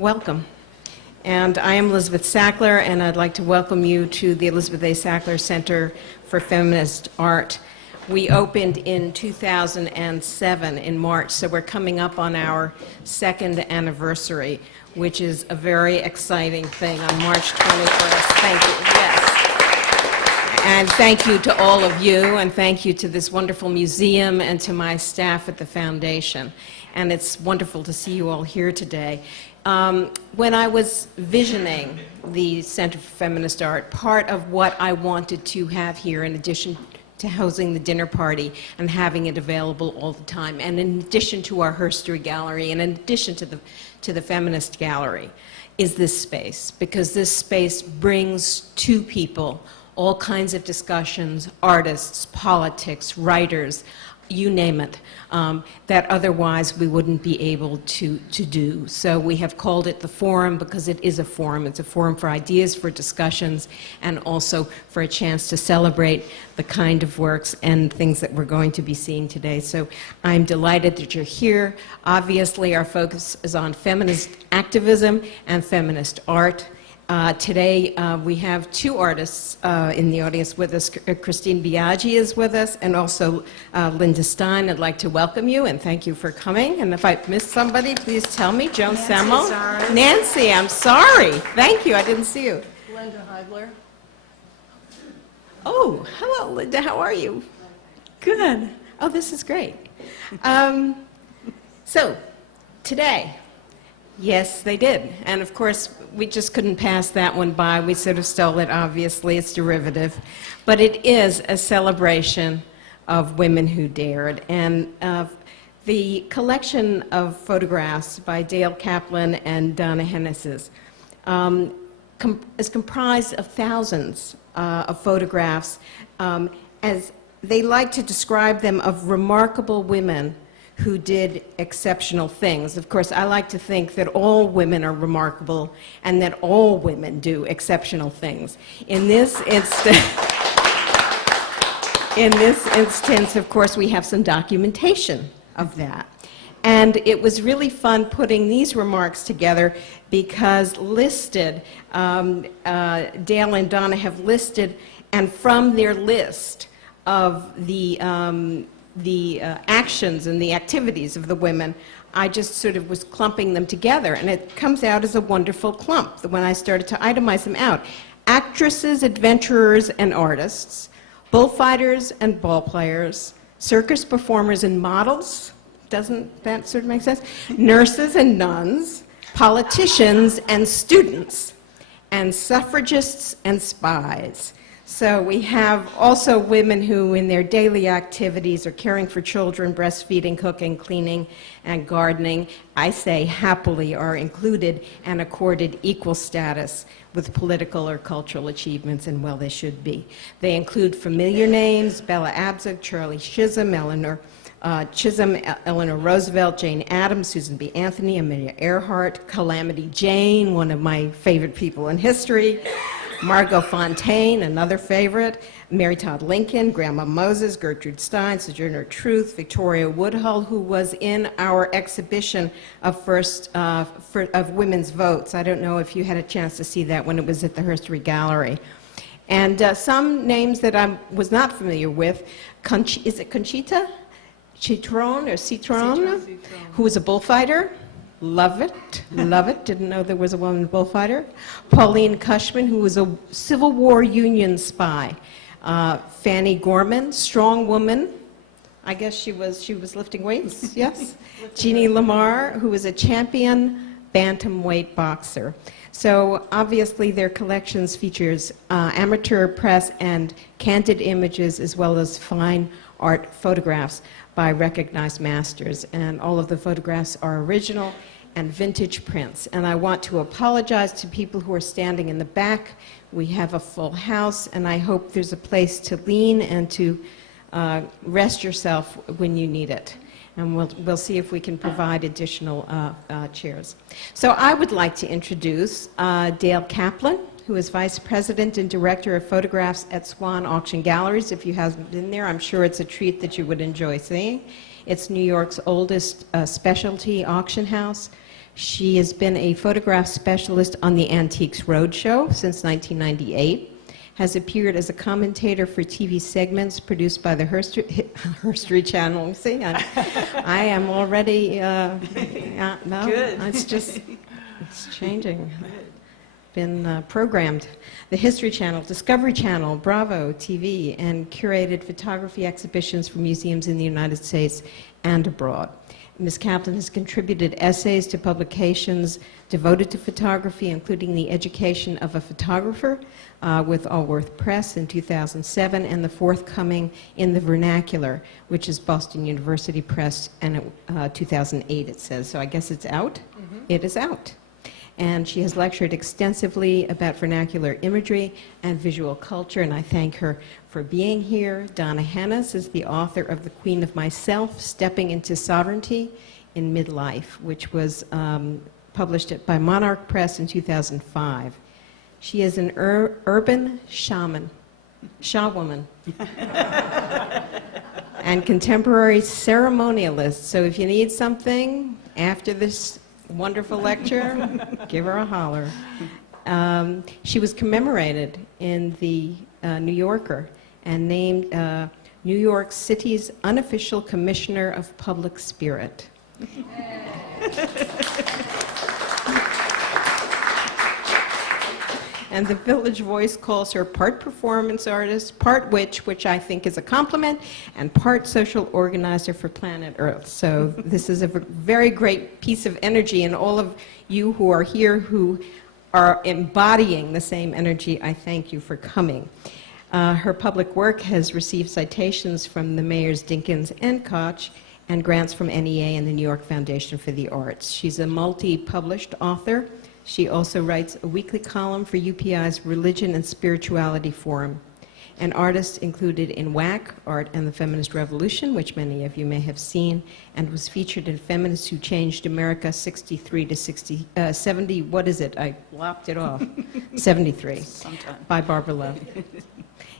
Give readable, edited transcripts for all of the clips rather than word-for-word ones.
welcome. And I am Elizabeth Sackler, and I'd like to welcome you to the Elizabeth A. Sackler Center for Feminist Art. We opened in 2007 in March, so we're coming up on our second anniversary, which is a very exciting thing on March 21st. Thank you. Yes. And thank you to all of you, and thank you to this wonderful museum and to my staff at the foundation. And it's wonderful to see you all here today. When I was visioning the Center for Feminist Art, part of what I wanted to have here, in addition to hosting the dinner party and having it available all the time, and in addition to our Herstory Gallery, and in addition to the Feminist Gallery, is this space. Because this space brings to people all kinds of discussions, artists, politics, writers, you name it, that otherwise we wouldn't be able to do. So we have called it the Forum because it is a forum. It's a forum for ideas, for discussions, and also for a chance to celebrate the kind of works and things that we're going to be seeing today. So I'm delighted that you're here. Obviously, our focus is on feminist activism and feminist art. Today, we have two artists in the audience with us. Christine Biaggi is with us, and also Linda Stein. I'd like to welcome you, and thank you for coming. And if I missed somebody, please tell me. Joan Semmel. Nancy, I'm sorry. Thank you. I didn't see you. Linda Heidler. Oh, hello, Linda. How are you? Good. Oh, this is great. So, today, yes, they did. And of course, we just couldn't pass that one by. We sort of stole it, obviously. It's derivative. But it is a celebration of women who dared. And the collection of photographs by Dale Kaplan and Donna Hennesses is comprised of thousands of photographs, as they like to describe them, of remarkable women who did exceptional things. Of course, I like to think that all women are remarkable and that all women do exceptional things. In this instance, of course, we have some documentation of that. And it was really fun putting these remarks together because listed, Dale and Donna have listed, and from their list of the actions and the activities of the women, I just sort of was clumping them together, and it comes out as a wonderful clump when I started to itemize them out. Actresses, adventurers, and artists, bullfighters and ball players, circus performers and models, doesn't that sort of make sense? Nurses and nuns, politicians and students, and suffragists and spies. So we have also women who in their daily activities are caring for children, breastfeeding, cooking, cleaning, and gardening, I say happily are included and accorded equal status with political or cultural achievements, and well, they should be. They include familiar names: Bella Abzug, Charlie Chisholm, Eleanor Roosevelt, Jane Addams, Susan B. Anthony, Amelia Earhart, Calamity Jane, one of my favorite people in history, Margot Fontaine, another favorite, Mary Todd Lincoln, Grandma Moses, Gertrude Stein, Sojourner Truth, Victoria Woodhull, who was in our exhibition of women's votes. I don't know if you had a chance to see that when it was at the Herstory Gallery. And some names that I was not familiar with, is it Conchita Citron, who was a bullfighter? Love it, love it. Didn't know there was a woman bullfighter. Pauline Cushman, who was a Civil War Union spy. Fanny Gorman, strong woman. I guess she was lifting weights, yes? Jeannie Lamar, who was a champion bantamweight boxer. So obviously their collections features amateur press and candid images, as well as fine art photographs by recognized masters. And all of the photographs are original and vintage prints. And I want to apologize to people who are standing in the back. We have a full house, and I hope there's a place to lean and to rest yourself when you need it. And we'll see if we can provide additional chairs. So I would like to introduce Dale Kaplan, who is Vice President and Director of Photographs at Swan Auction Galleries. If you haven't been there, I'm sure it's a treat that you would enjoy seeing. It's New York's oldest specialty auction house. She has been a photograph specialist on the Antiques Roadshow since 1998, has appeared as a commentator for TV segments produced by the Herstory Channel. See, I am already, no, Good. It's changing. Been programmed. The History Channel, Discovery Channel, Bravo TV, and curated photography exhibitions for museums in the United States and abroad. Ms. Kaplan has contributed essays to publications devoted to photography, including The Education of a Photographer with Allworth Press in 2007, and the forthcoming In the Vernacular, which is Boston University Press, and 2008 it says. So I guess it's out? Mm-hmm. It is out. And she has lectured extensively about vernacular imagery and visual culture, and I thank her for being here. Donna Hennes is the author of The Queen of Myself, Stepping into Sovereignty in Midlife, which was published by Monarch Press in 2005. She is an urban shawoman, and contemporary ceremonialist. So if you need something after this wonderful lecture, give her a holler. She was commemorated in the New Yorker and named New York City's unofficial Commissioner of Public Spirit. And the Village Voice calls her part performance artist, part witch, which I think is a compliment, and part social organizer for Planet Earth. So this is a very great piece of energy, and all of you who are here who are embodying the same energy, I thank you for coming. Her public work has received citations from the Mayors Dinkins and Koch, and grants from NEA and the New York Foundation for the Arts. She's a multi-published author. She also writes a weekly column for UPI's Religion and Spirituality Forum. An artist included in WAC, Art and the Feminist Revolution, which many of you may have seen, and was featured in Feminists Who Changed America 63 to 70, what is it? I lopped it off. 73, Sometime. by Barbara Love.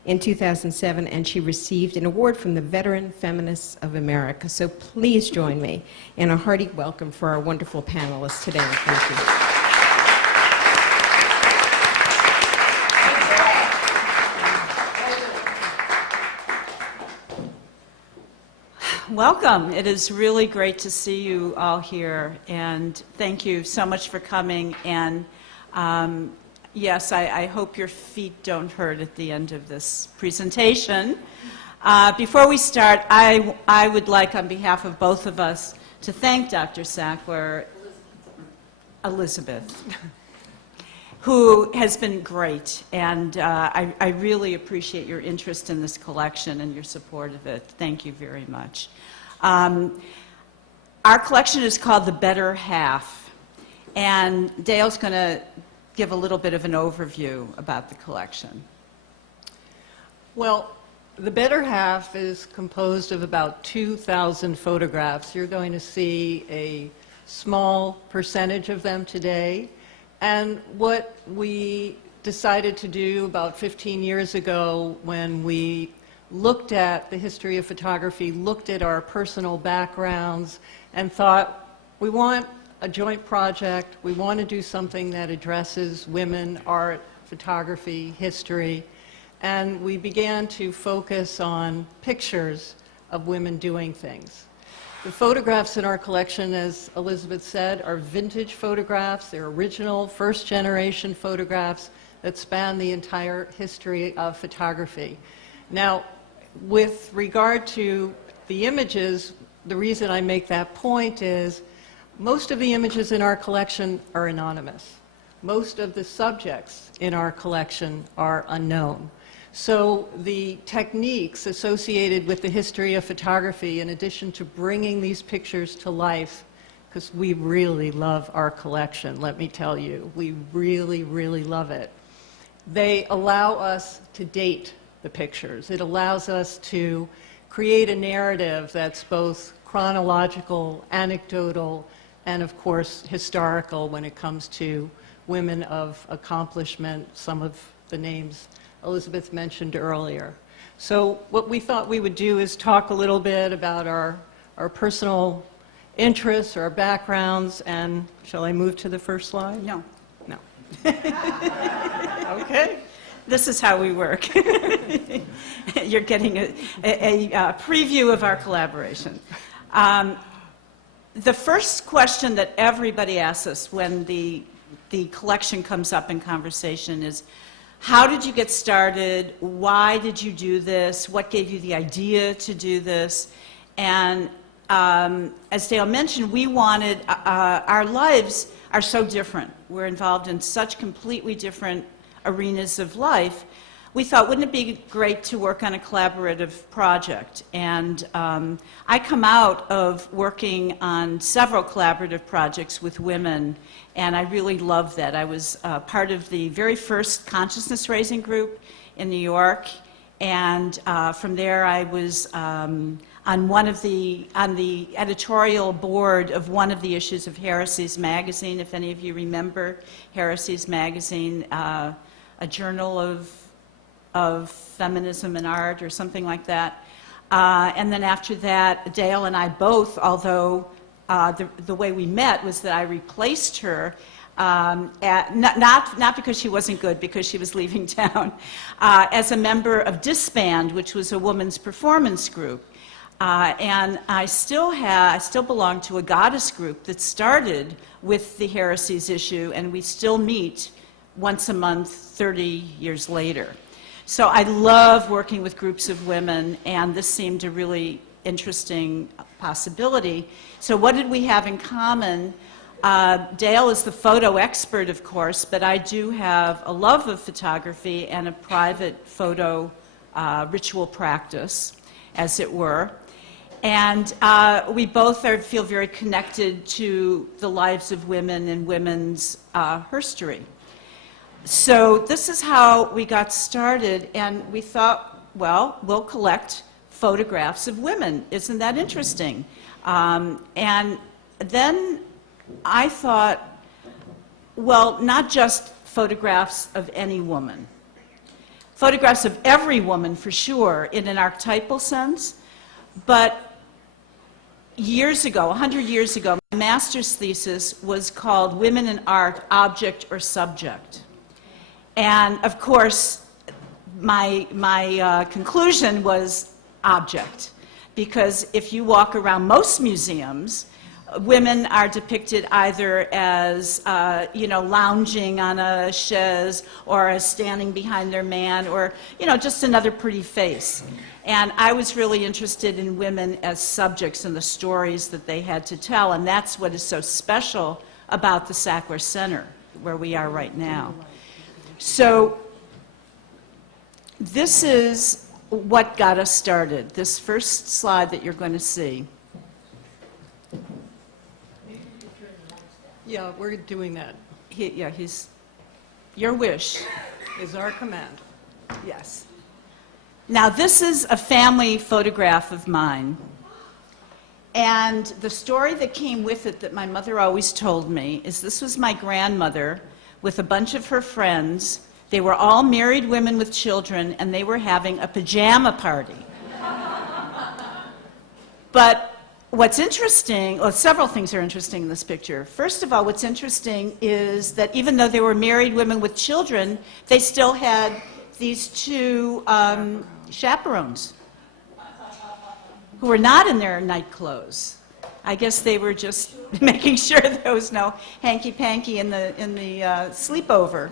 In 2007, and she received an award from the Veteran Feminists of America. So please join me in a hearty welcome for our wonderful panelists today. Thank you. Welcome. It is really great to see you all here, and thank you so much for coming. And yes, I hope your feet don't hurt at the end of this presentation. Before we start, I would like, on behalf of both of us, to thank Dr. Sackler, Elizabeth, who has been great, and I really appreciate your interest in this collection and your support of it. Thank you very much. Our collection is called The Better Half, and Dale's going to give a little bit of an overview about the collection. Well, The Better Half is composed of about 2,000 photographs. You're going to see a small percentage of them today. And what we decided to do about 15 years ago, when we looked at the history of photography, looked at our personal backgrounds, and thought, we want a joint project, we want to do something that addresses women, art, photography, history, and we began to focus on pictures of women doing things. The photographs in our collection, as Elizabeth said, are vintage photographs. They're original, first-generation photographs that span the entire history of photography. Now, with regard to the images, the reason I make that point is most of the images in our collection are anonymous. Most of the subjects in our collection are unknown. So the techniques associated with the history of photography, in addition to bringing these pictures to life, because we really love our collection, let me tell you, we really, really love it. They allow us to date the pictures. It allows us to create a narrative that's both chronological, anecdotal, and of course historical when it comes to women of accomplishment, some of the names Elizabeth mentioned earlier. So what we thought we would do is talk a little bit about our personal interests or our backgrounds, and shall I move to the first slide? No. No. Okay. This is how we work. You're getting a preview of our collaboration. The first question that everybody asks us when the collection comes up in conversation is, how did you get started? Why did you do this? What gave you the idea to do this? And as Dale mentioned, we wanted, our lives are so different. We're involved in such completely different arenas of life. We thought, wouldn't it be great to work on a collaborative project? And I come out of working on several collaborative projects with women, and I really love that. I was part of the very first consciousness raising group in New York, and from there I was on the editorial board of one of the issues of Heresies magazine, if any of you remember Heresies magazine, a journal of feminism and art or something like that. And then after that, Dale and I both, although the way we met was that I replaced her, not because she wasn't good, because she was leaving town, as a member of Disband, which was a women's performance group. And I still belong to a goddess group that started with the Heresies issue, and we still meet once a month 30 years later. So I love working with groups of women, and this seemed a really interesting possibility. So what did we have in common? Dale is the photo expert, of course, but I do have a love of photography and a private photo ritual practice, as it were. And we both feel very connected to the lives of women and women's herstory. So this is how we got started, and we thought, well, we'll collect photographs of women. Isn't that interesting? And then I thought, well, not just photographs of any woman. Photographs of every woman, for sure, in an archetypal sense, but years ago, 100 years ago, my master's thesis was called Women in Art, Object or Subject. And of course, my conclusion was object, because if you walk around most museums, women are depicted either as, lounging on a chaise, or as standing behind their man, or, just another pretty face. And I was really interested in women as subjects and the stories that they had to tell, and that's what is so special about the Sackler Center, where we are right now. So this is what got us started, this first slide that you're going to see. Yeah, we're doing that. Your wish. Is our command. Yes. Now, this is a family photograph of mine. And the story that came with it that my mother always told me is this was my grandmother with a bunch of her friends. They were all married women with children, and they were having a pajama party. But what's interesting, well, several things are interesting in this picture. First of all, what's interesting is that even though they were married women with children, they still had these two chaperones who were not in their night clothes. I guess they were just making sure there was no hanky-panky in the sleepover.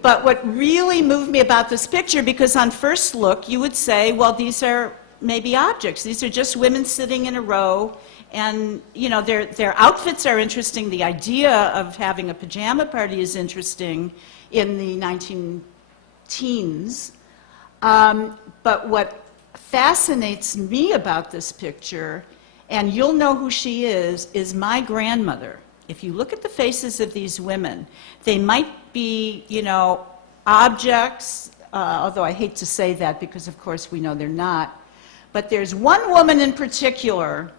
But what really moved me about this picture, because on first look you would say, well, these are maybe objects. These are just women sitting in a row, and their outfits are interesting. The idea of having a pajama party is interesting in the 19-teens. But what fascinates me about this picture, and you'll know who she is my grandmother. If you look at the faces of these women, they might be, objects, although I hate to say that because, of course, we know they're not. But there's one woman in particular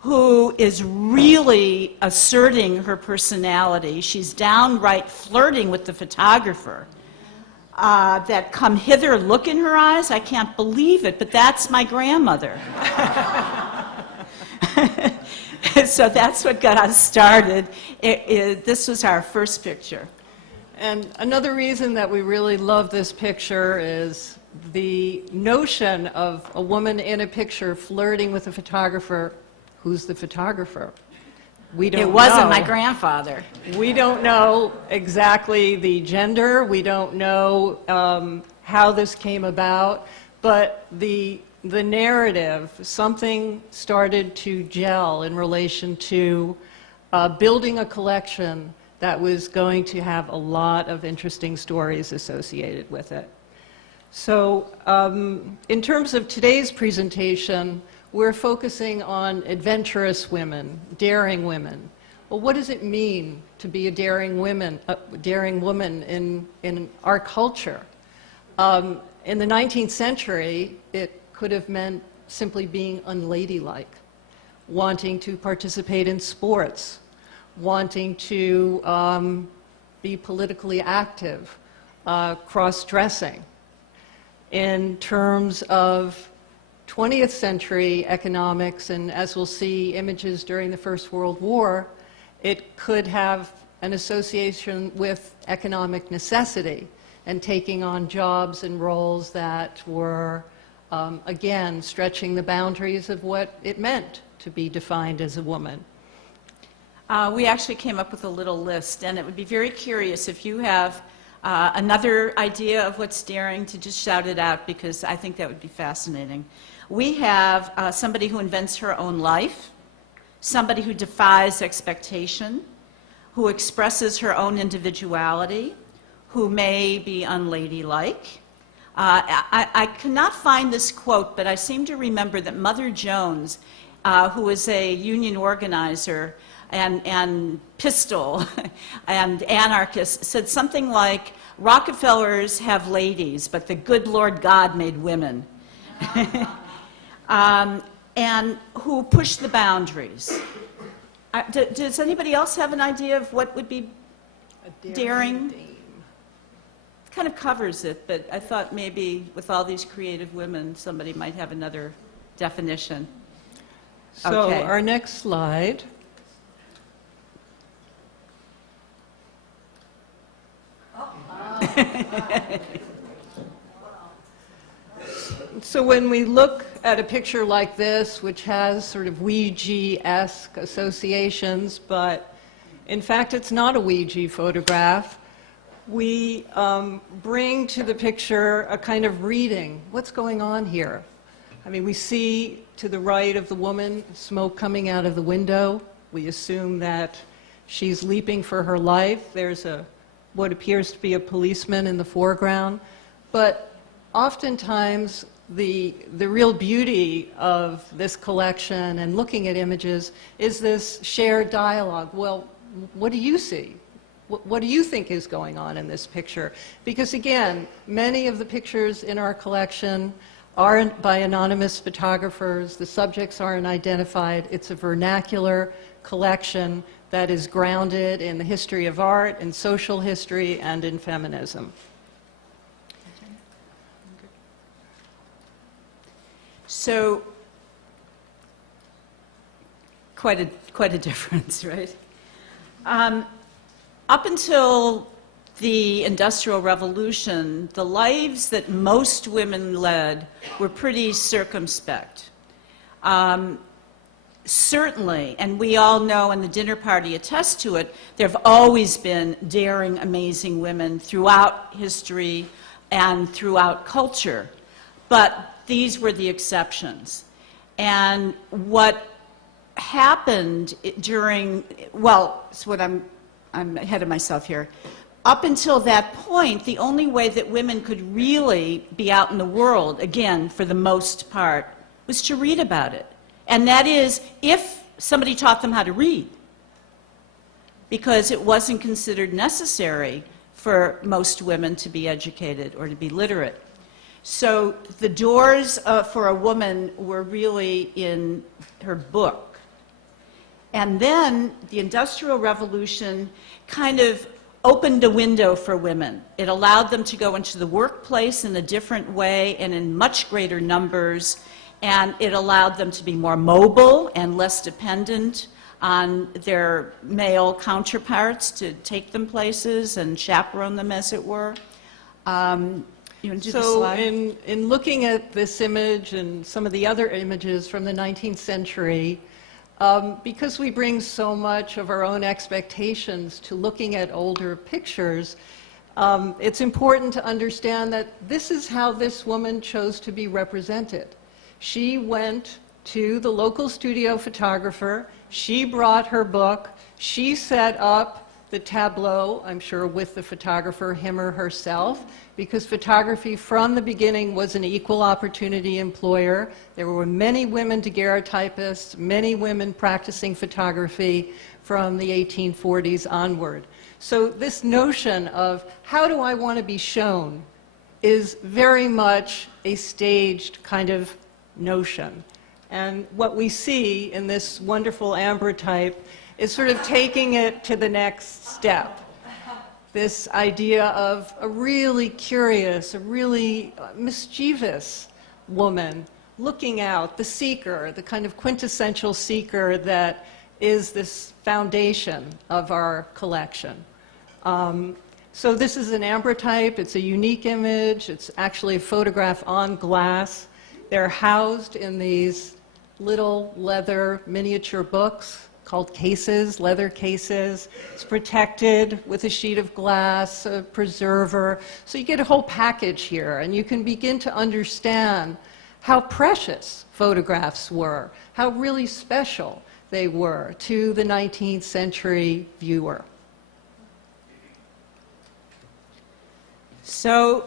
who is really asserting her personality. She's downright flirting with the photographer. That come hither look in her eyes, I can't believe it, but that's my grandmother. So that's what got us started. This was our first picture. And another reason that we really love this picture is the notion of a woman in a picture flirting with a photographer. Who's the photographer? We don't know. It wasn't my grandfather. We don't know exactly the gender. We don't know how this came about. But the narrative, something started to gel in relation to building a collection that was going to have a lot of interesting stories associated with it. So in terms of today's presentation, we're focusing on adventurous women, daring women. Well, what does it mean to be a daring woman in our culture? In the 19th century, it could have meant simply being unladylike, wanting to participate in sports, wanting to be politically active, cross-dressing. In terms of 20th century economics, and as we'll see images during the First World War, it could have an association with economic necessity and taking on jobs and roles that were, again, stretching the boundaries of what it meant to be defined as a woman. We actually came up with a little list, and it would be very curious if you have another idea of what's daring to just shout it out, because I think that would be fascinating. We have somebody who invents her own life, somebody who defies expectation, who expresses her own individuality, who may be unladylike. I cannot find this quote, but I seem to remember that Mother Jones, who was a union organizer and pistol and anarchist, said something like, Rockefellers have ladies, but the good Lord God made women. And who pushed the boundaries. Does anybody else have an idea of what would be daring? It kind of covers it, but I thought maybe with all these creative women, somebody might have another definition. So Okay. our next slide. So when we look at a picture like this, which has sort of Ouija-esque associations, but in fact it's not a Ouija photograph, we bring to the picture a kind of reading. What's going on here? I mean, we see to the right of the woman smoke coming out of the window. We assume that she's leaping for her life. There's what appears to be a policeman in the foreground. But oftentimes, the real beauty of this collection and looking at images is this shared dialogue. Well, what do you see? What do you think is going on in this picture? Because again, many of the pictures in our collection are by anonymous photographers. The subjects aren't identified. It's a vernacular collection that is grounded in the history of art, in social history, and in feminism. So, quite a difference, right? Up until the Industrial Revolution, the lives that most women led were pretty circumspect. Certainly, and we all know, and the dinner party attests to it, there have always been daring, amazing women throughout history and throughout culture. But these were the exceptions. And what happened during, well, it's what I'm ahead of myself here. Up until that point, the only way that women could really be out in the world, again, for the most part, was to read about it. And that is, if somebody taught them how to read, because it wasn't considered necessary for most women to be educated or to be literate. So the doors for a woman were really in her book. And then the Industrial Revolution kind of opened a window for women. It allowed them to go into the workplace in a different way and in much greater numbers. and it allowed them to be more mobile and less dependent on their male counterparts to take them places and chaperone them, as it were. You want to do the So slide? in looking at this image and some of the other images from the 19th century, because we bring so much of our own expectations to looking at older pictures, it's important to understand that this is how this woman chose to be represented. She went to the local studio photographer, she brought her book, she set up the tableau, I'm sure with the photographer, him or herself, because photography from the beginning was an equal opportunity employer. There were many women daguerreotypists, many women practicing photography from the 1840s onward. So this notion of how do I want to be shown is very much a staged kind of notion. And what we see in this wonderful ambrotype is sort of taking it to the next step. This idea of a really curious, a really mischievous woman looking out, the seeker, the kind of quintessential seeker that is this foundation of our collection. So this is an ambrotype, it's a unique image, it's actually a photograph on glass. They're housed in these little leather miniature books called cases, leather cases. It's protected with a sheet of glass, a preserver. So you get a whole package here, and you can begin to understand how precious photographs were, how really special they were to the 19th century viewer. So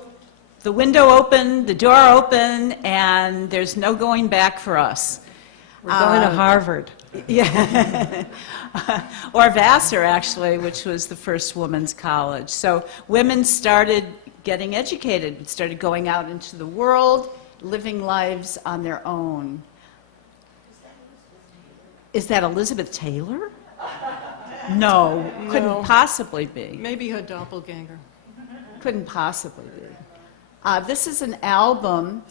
the window opened, the door opened, and there's no going back for us. We're going to Harvard. Yeah, or Vassar, actually, which was the first women's college. So women started getting educated, started going out into the world, living lives on their own. Is that Elizabeth Taylor? No, couldn't possibly be. Maybe her doppelganger. Couldn't possibly be. This is an album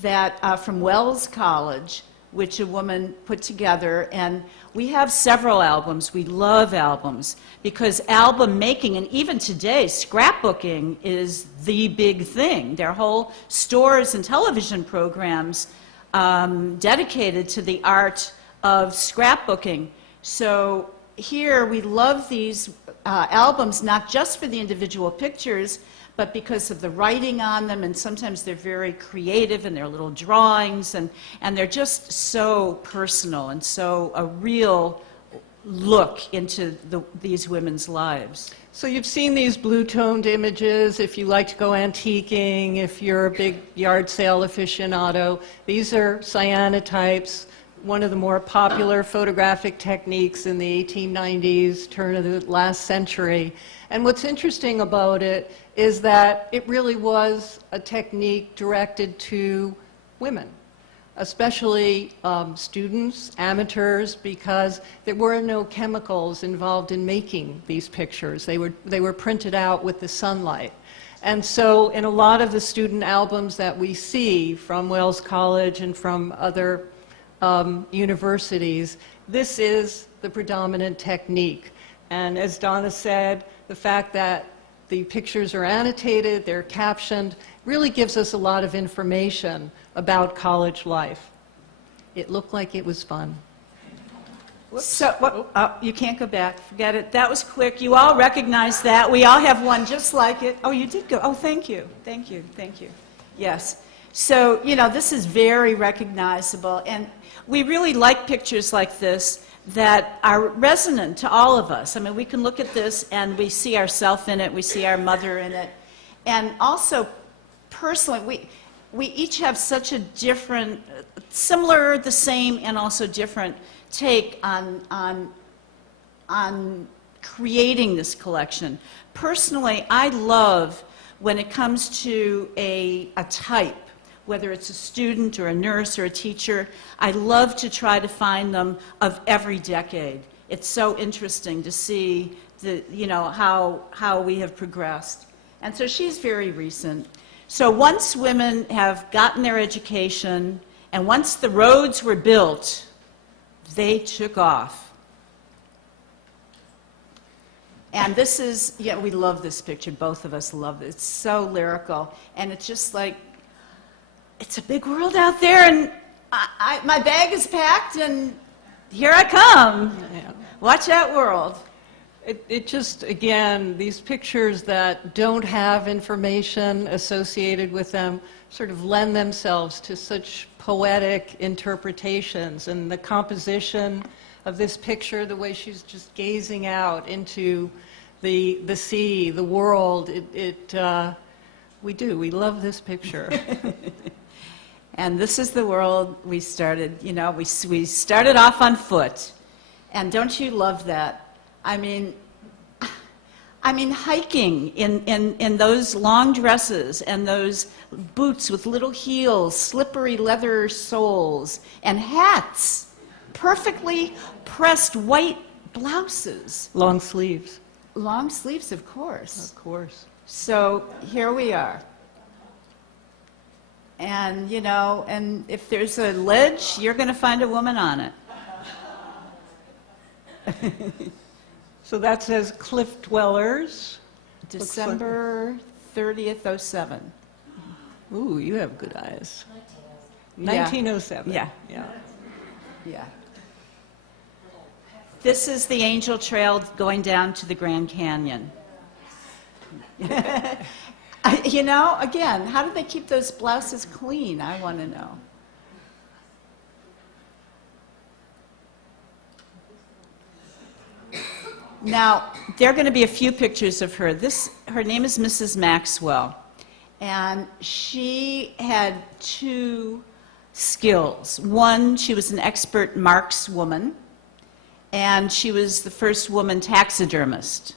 that from Wells College, which a woman put together, and we have several albums. We love albums because album making, and even today, scrapbooking is the big thing. There are whole stores and television programs dedicated to the art of scrapbooking. So here we love these albums, not just for the individual pictures, but because of the writing on them, and sometimes they're very creative in their little drawings, and they're just so personal and so a real look into these women's lives. So you've seen these blue-toned images if you like to go antiquing, if you're a big yard sale aficionado. These are cyanotypes, one of the more popular photographic techniques in the 1890s, turn of the last century. And what's interesting about it is that it really was a technique directed to women, especially students, amateurs, because there were no chemicals involved in making these pictures. They were printed out with the sunlight. And so in a lot of the student albums that we see from Wells College and from other universities, this is the predominant technique. And as Donna said, the fact that the pictures are annotated, they're captioned, really gives us a lot of information about college life. It looked like it was fun. So, oh, you can't go back. Forget it. That was quick. You all recognize that. We all have one just like it. Oh, you did go. Oh, thank you. Thank you. Thank you. Yes. So, you know, this is very recognizable. And we really like pictures like this that are resonant to all of us. I mean, we can look at this and we see ourselves in it, we see our mother in it. And also, personally, we each have such a different, similar, the same, and also different take on creating this collection. Personally, I love when it comes to a type, whether it's a student or a nurse or a teacher, I love to try to find them of every decade. It's so interesting to see how we have progressed. And so she's very recent. So once women have gotten their education And once the roads were built, they took off. And this is, yeah, we love this picture. Both of us love it. It's so lyrical. And it's just like, it's a big world out there, and my bag is packed, and here I come. Yeah. Watch out, world. It just, again, these pictures that don't have information associated with them sort of lend themselves to such poetic interpretations. And the composition of this picture, the way she's just gazing out into the sea, the world, we love this picture. And this is the world we started, you know, we started off on foot. And don't you love that? I mean, hiking in those long dresses and those boots with little heels, slippery leather soles, and hats, perfectly pressed white blouses. Long sleeves. Long sleeves, of course. Of course. So here we are. And, you know, and if there's a ledge, you're going to find a woman on it. So that says Cliff Dwellers. December 30th, 07. Ooh, you have good eyes. Yeah. 1907. Yeah. Yeah. Yeah. This is the Angel Trail going down to the Grand Canyon. You know, again, how do they keep those blouses clean? I want to know. Now, there are going to be a few pictures of her. Her name is Mrs. Maxwell, and she had two skills. One, she was an expert markswoman, and she was the first woman taxidermist.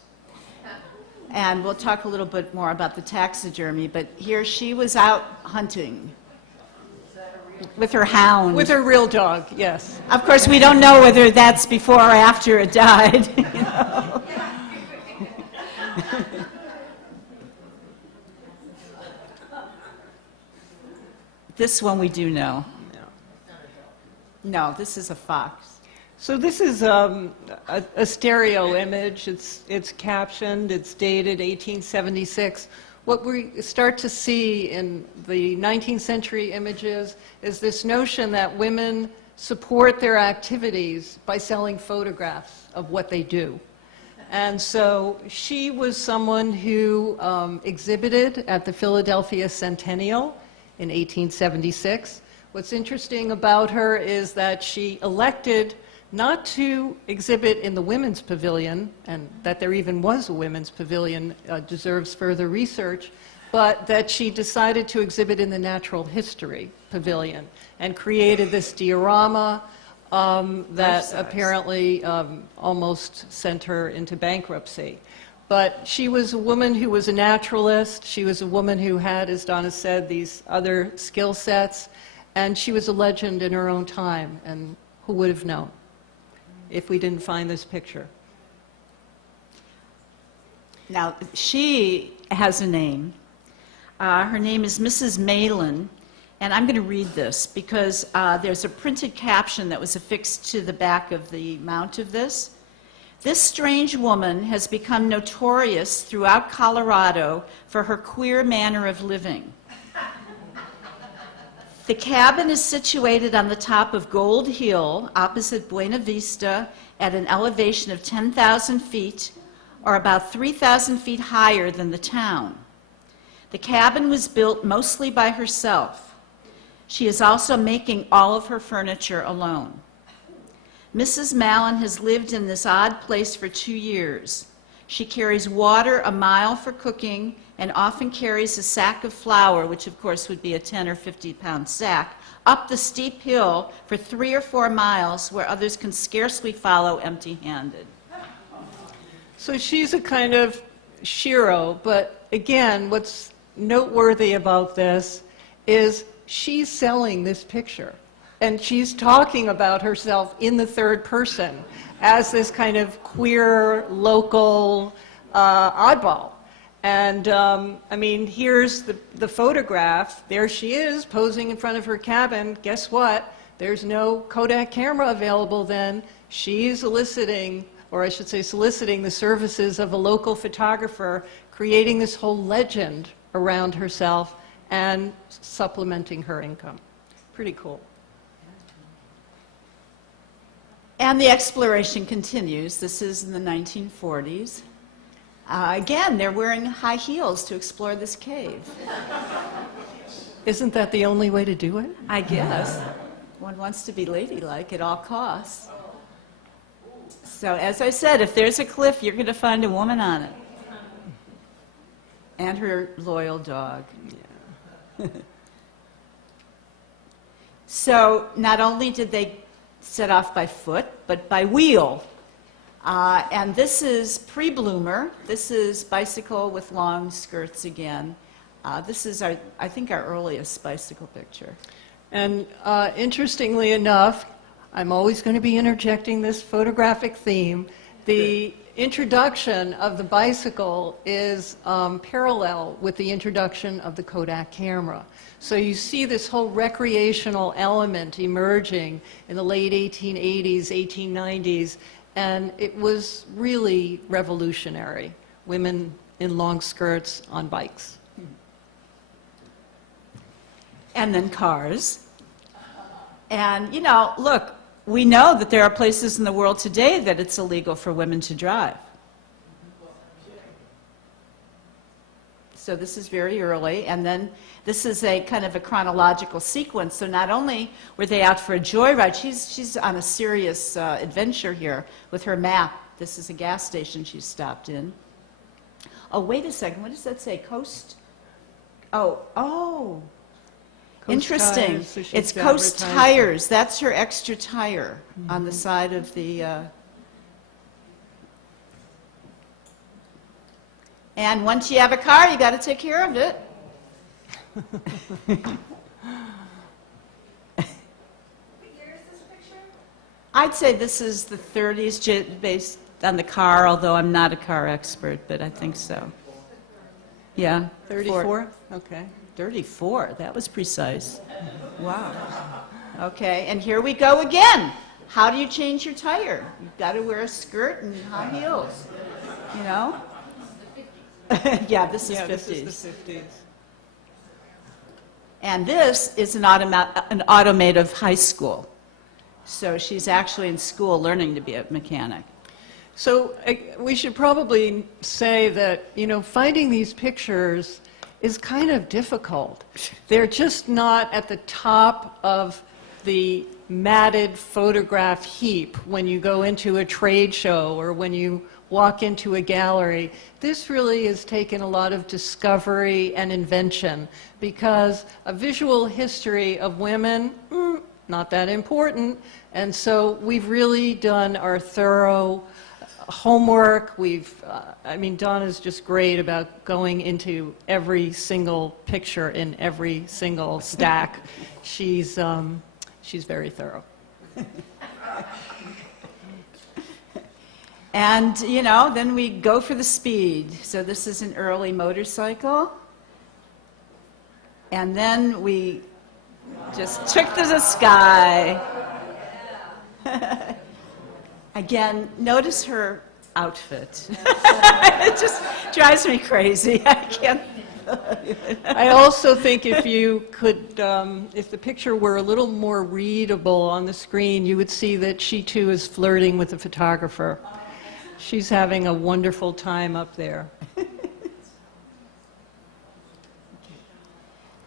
And we'll talk a little bit more about the taxidermy, but here she was out hunting with her hound. With her real dog, yes. Of course, we don't know whether that's before or after it died. You know? This one we do know. No, this is a fox. So this is a stereo image. It's captioned. It's dated 1876. What we start to see in the 19th century images is this notion that women support their activities by selling photographs of what they do. And so she was someone who exhibited at the Philadelphia Centennial in 1876. What's interesting about her is that she elected not to exhibit in the women's pavilion, and that there even was a women's pavilion deserves further research, but that she decided to exhibit in the natural history pavilion and created this diorama that apparently almost sent her into bankruptcy. But she was a woman who was a naturalist. She was a woman who had, as Donna said, these other skill sets, and she was a legend in her own time, and who would have known if we didn't find this picture? Now, she has a name. Her name is Mrs. Malin, and I'm going to read this because there's a printed caption that was affixed to the back of the mount of this. This strange woman has become notorious throughout Colorado for her queer manner of living. The cabin is situated on the top of Gold Hill, opposite Buena Vista, at an elevation of 10,000 feet, or about 3,000 feet higher than the town. The cabin was built mostly by herself. She is also making all of her furniture alone. Mrs. Mallon has lived in this odd place for 2 years. She carries water a mile for cooking and often carries a sack of flour, which of course would be a 10 or 50-pound sack, up the steep hill for 3 or 4 miles where others can scarcely follow empty-handed. So she's a kind of shiro, but again, what's noteworthy about this is she's selling this picture. And she's talking about herself in the third person as this kind of queer, local oddball. And, I mean, here's the photograph. There she is, posing in front of her cabin. Guess what? There's no Kodak camera available then. She's eliciting, or I should say soliciting, the services of a local photographer, creating this whole legend around herself and supplementing her income. Pretty cool. And the exploration continues. This is in the 1940s. Again, they're wearing high heels to explore this cave. Isn't that the only way to do it? I guess. One wants to be ladylike at all costs. So as I said, if there's a cliff, you're going to find a woman on it. And her loyal dog. Yeah. So not only did they set off by foot, but by wheel. And this is pre-bloomer. This is bicycle with long skirts again. This is, I think, our earliest bicycle picture. And interestingly enough, I'm always going to be interjecting this photographic theme. The introduction of the bicycle is parallel with the introduction of the Kodak camera. So you see this whole recreational element emerging in the late 1880s, 1890s, and it was really revolutionary. Women in long skirts on bikes. And then cars. And, you know, look, we know that there are places in the world today that it's illegal for women to drive. So this is very early, and then this is a kind of a chronological sequence. So not only were they out for a joyride, she's on a serious adventure here with her map. This is a gas station she stopped in. Oh, wait a second, what does that say? Coast? Oh. Coast Interesting. tires, so she's It's Coast advertising. Tires. That's her extra tire on the side of the... And once you have a car, you got to take care of it. I'd say this is the 30s, based on the car, although I'm not a car expert, but I think so. Yeah. 34? Okay. 34, that was precise. Wow. Okay, and here we go again. How do you change your tire? You've got to wear a skirt and high heels, you know? Yeah, this is 50s. This is the 50s. And this is an automotive high school. So she's actually in school learning to be a mechanic. So we should probably say that, you know, finding these pictures is kind of difficult. They're just not at the top of the matted photograph heap when you go into a trade show or when you walk into a gallery. This really has taken a lot of discovery and invention, because a visual history of women, not that important. And so we've really done our thorough homework. I mean, Donna's just great about going into every single picture in every single stack. She's very thorough. And, you know, then we go for the speed. So this is an early motorcycle. And then we just took to the sky. Again, notice her outfit. It just drives me crazy. I can't. I also think if you could, if the picture were a little more readable on the screen, you would see that she too is flirting with the photographer. She's having a wonderful time up there.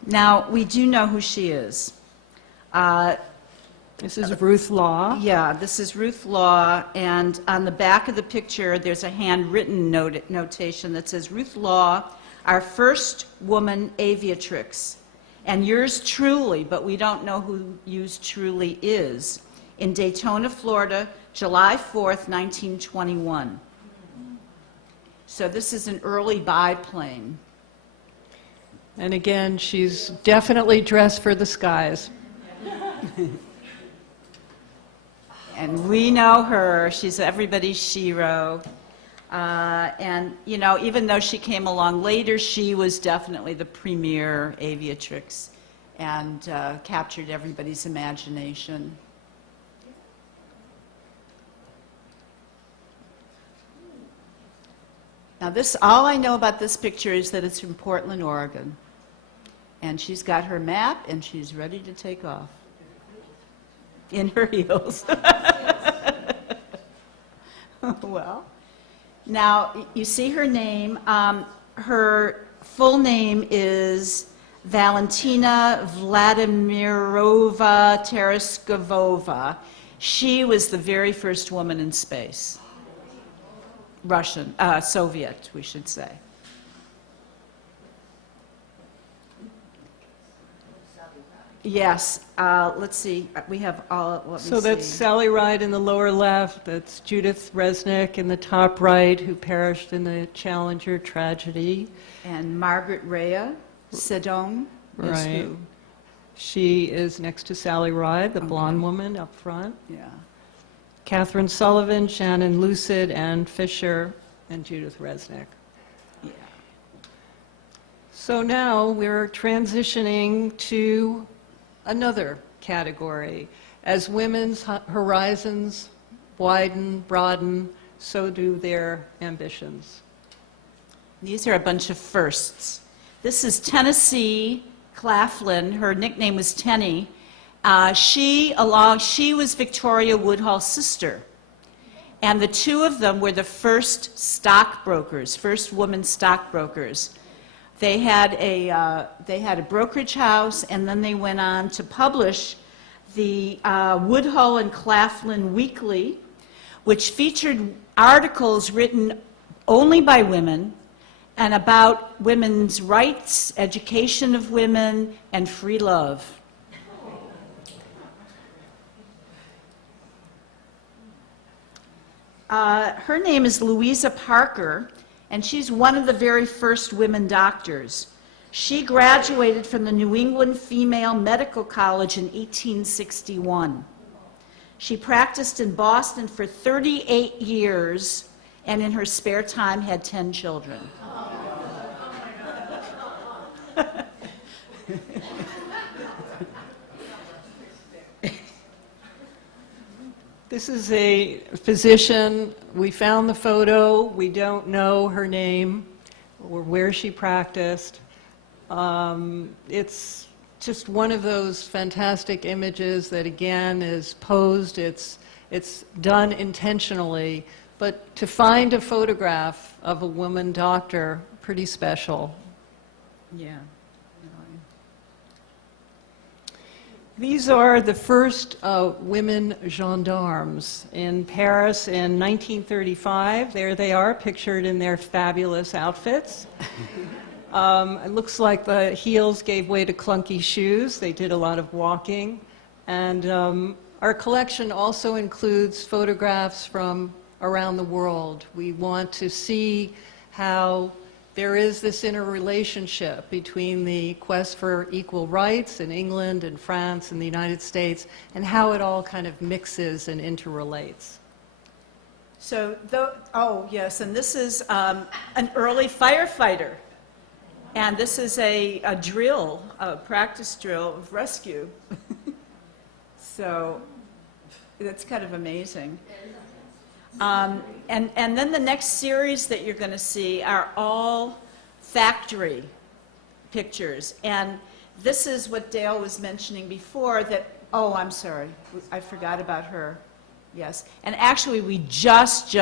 Now, we do know who she is. This is Ruth Law. Yeah, this is Ruth Law, and on the back of the picture, there's a handwritten notation that says, Ruth Law, our first woman aviatrix, and yours truly, but we don't know who yours truly is, in Daytona, Florida, July 4th, 1921. So this is an early biplane. And again, she's definitely dressed for the skies. And we know her. She's everybody's shero. And, you know, even though she came along later, she was definitely the premier aviatrix and captured everybody's imagination. Now this, all I know about this picture is that it's from Portland, Oregon. And she's got her map and she's ready to take off. In her heels. Well, now you see her name. Her full name is Valentina Vladimirova Tereskova. She was the very first woman in space. Russian, Soviet, we should say. Yes, let's see, we have all, let me see. So that's Sally Ride in the lower left, that's Judith Resnick in the top right, who perished in the Challenger tragedy. And Margaret Rhea Sedong is Right. who? She is next to Sally Ride, the blonde woman up front. Yeah. Catherine Sullivan, Shannon Lucid, Ann Fisher, and Judith Resnick. Yeah. So now we're transitioning to another category. As women's horizons widen, broaden, so do their ambitions. These are a bunch of firsts. This is Tennessee Claflin. Her nickname was Tenny. She was Victoria Woodhull's sister. And the two of them were the first stockbrokers, first woman stockbrokers. They had a brokerage house, and then they went on to publish the Woodhull and Claflin Weekly, which featured articles written only by women and about women's rights, education of women, and free love. Her name is Louisa Parker, and she's one of the very first women doctors. She graduated from the New England Female Medical College in 1861. She practiced in Boston for 38 years, and in her spare time had 10 children. This is a physician. We found the photo. We don't know her name or where she practiced. It's just one of those fantastic images that, again, is posed. It's done intentionally. But to find a photograph of a woman doctor, pretty special. Yeah. These are the first women gendarmes in Paris in 1935. There they are, pictured in their fabulous outfits. It looks like the heels gave way to clunky shoes. They did a lot of walking. And our collection also includes photographs from around the world. We want to see how there is this interrelationship between the quest for equal rights in England and France and the United States, and how it all kind of mixes and interrelates. So, oh yes, and this is an early firefighter. And this is a drill, a practice drill of rescue. So, that's kind of amazing. And then the next series that you're going to see are all factory pictures. And this is what Dale was mentioning before that, oh, I'm sorry, I forgot about her. Yes. And actually, we just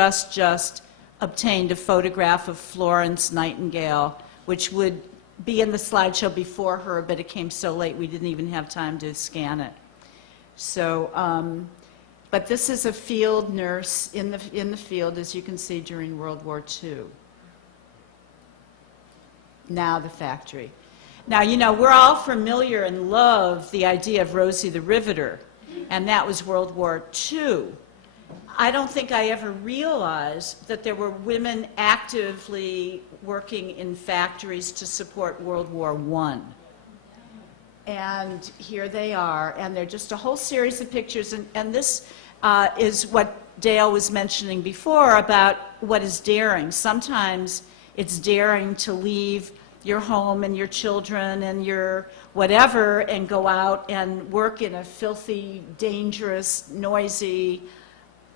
obtained a photograph of Florence Nightingale, which would be in the slideshow before her, but it came so late we didn't even have time to scan it. So, but this is a field nurse in the field, as you can see, during World War II. Now the factory. Now, you know, we're all familiar and love the idea of Rosie the Riveter, and that was World War II. I don't think I ever realized that there were women actively working in factories to support World War I. And here they are, and they're just a whole series of pictures, and this is what Dale was mentioning before about what is daring. Sometimes it's daring to leave your home and your children and your whatever and go out and work in a filthy, dangerous, noisy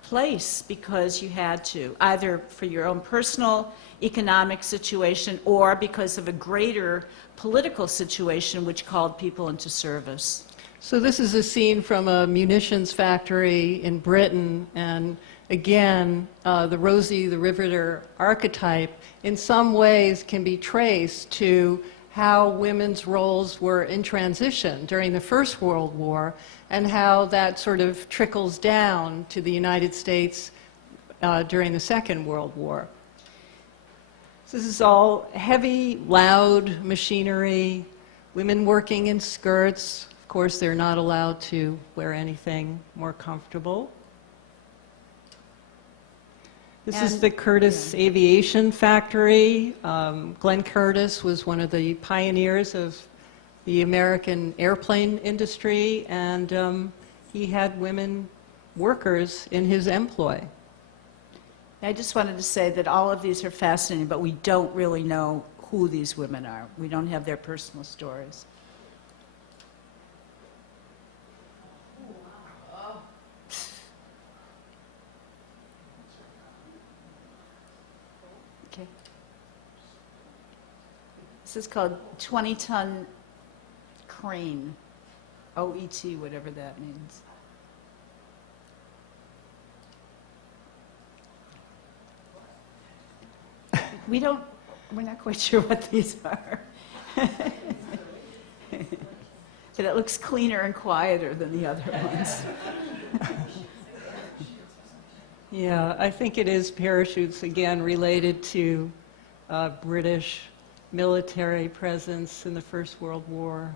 place because you had to, either for your own personal economic situation or because of a greater political situation which called people into service. So this is a scene from a munitions factory in Britain, and again, the Rosie the Riveter archetype in some ways can be traced to how women's roles were in transition during the First World War and how that sort of trickles down to the United States during the Second World War. So this is all heavy, loud machinery, women working in skirts. Of course, they're not allowed to wear anything more comfortable. This is the Curtiss Aviation Factory. Glenn Curtiss was one of the pioneers of the American airplane industry, and he had women workers in his employ. I just wanted to say that all of these are fascinating, but we don't really know who these women are. We don't have their personal stories. Okay. This is called 20-ton crane, OET, whatever that means. We're not quite sure what these are. But it looks cleaner and quieter than the other ones. Yeah, I think it is parachutes, again, related to British military presence in the First World War.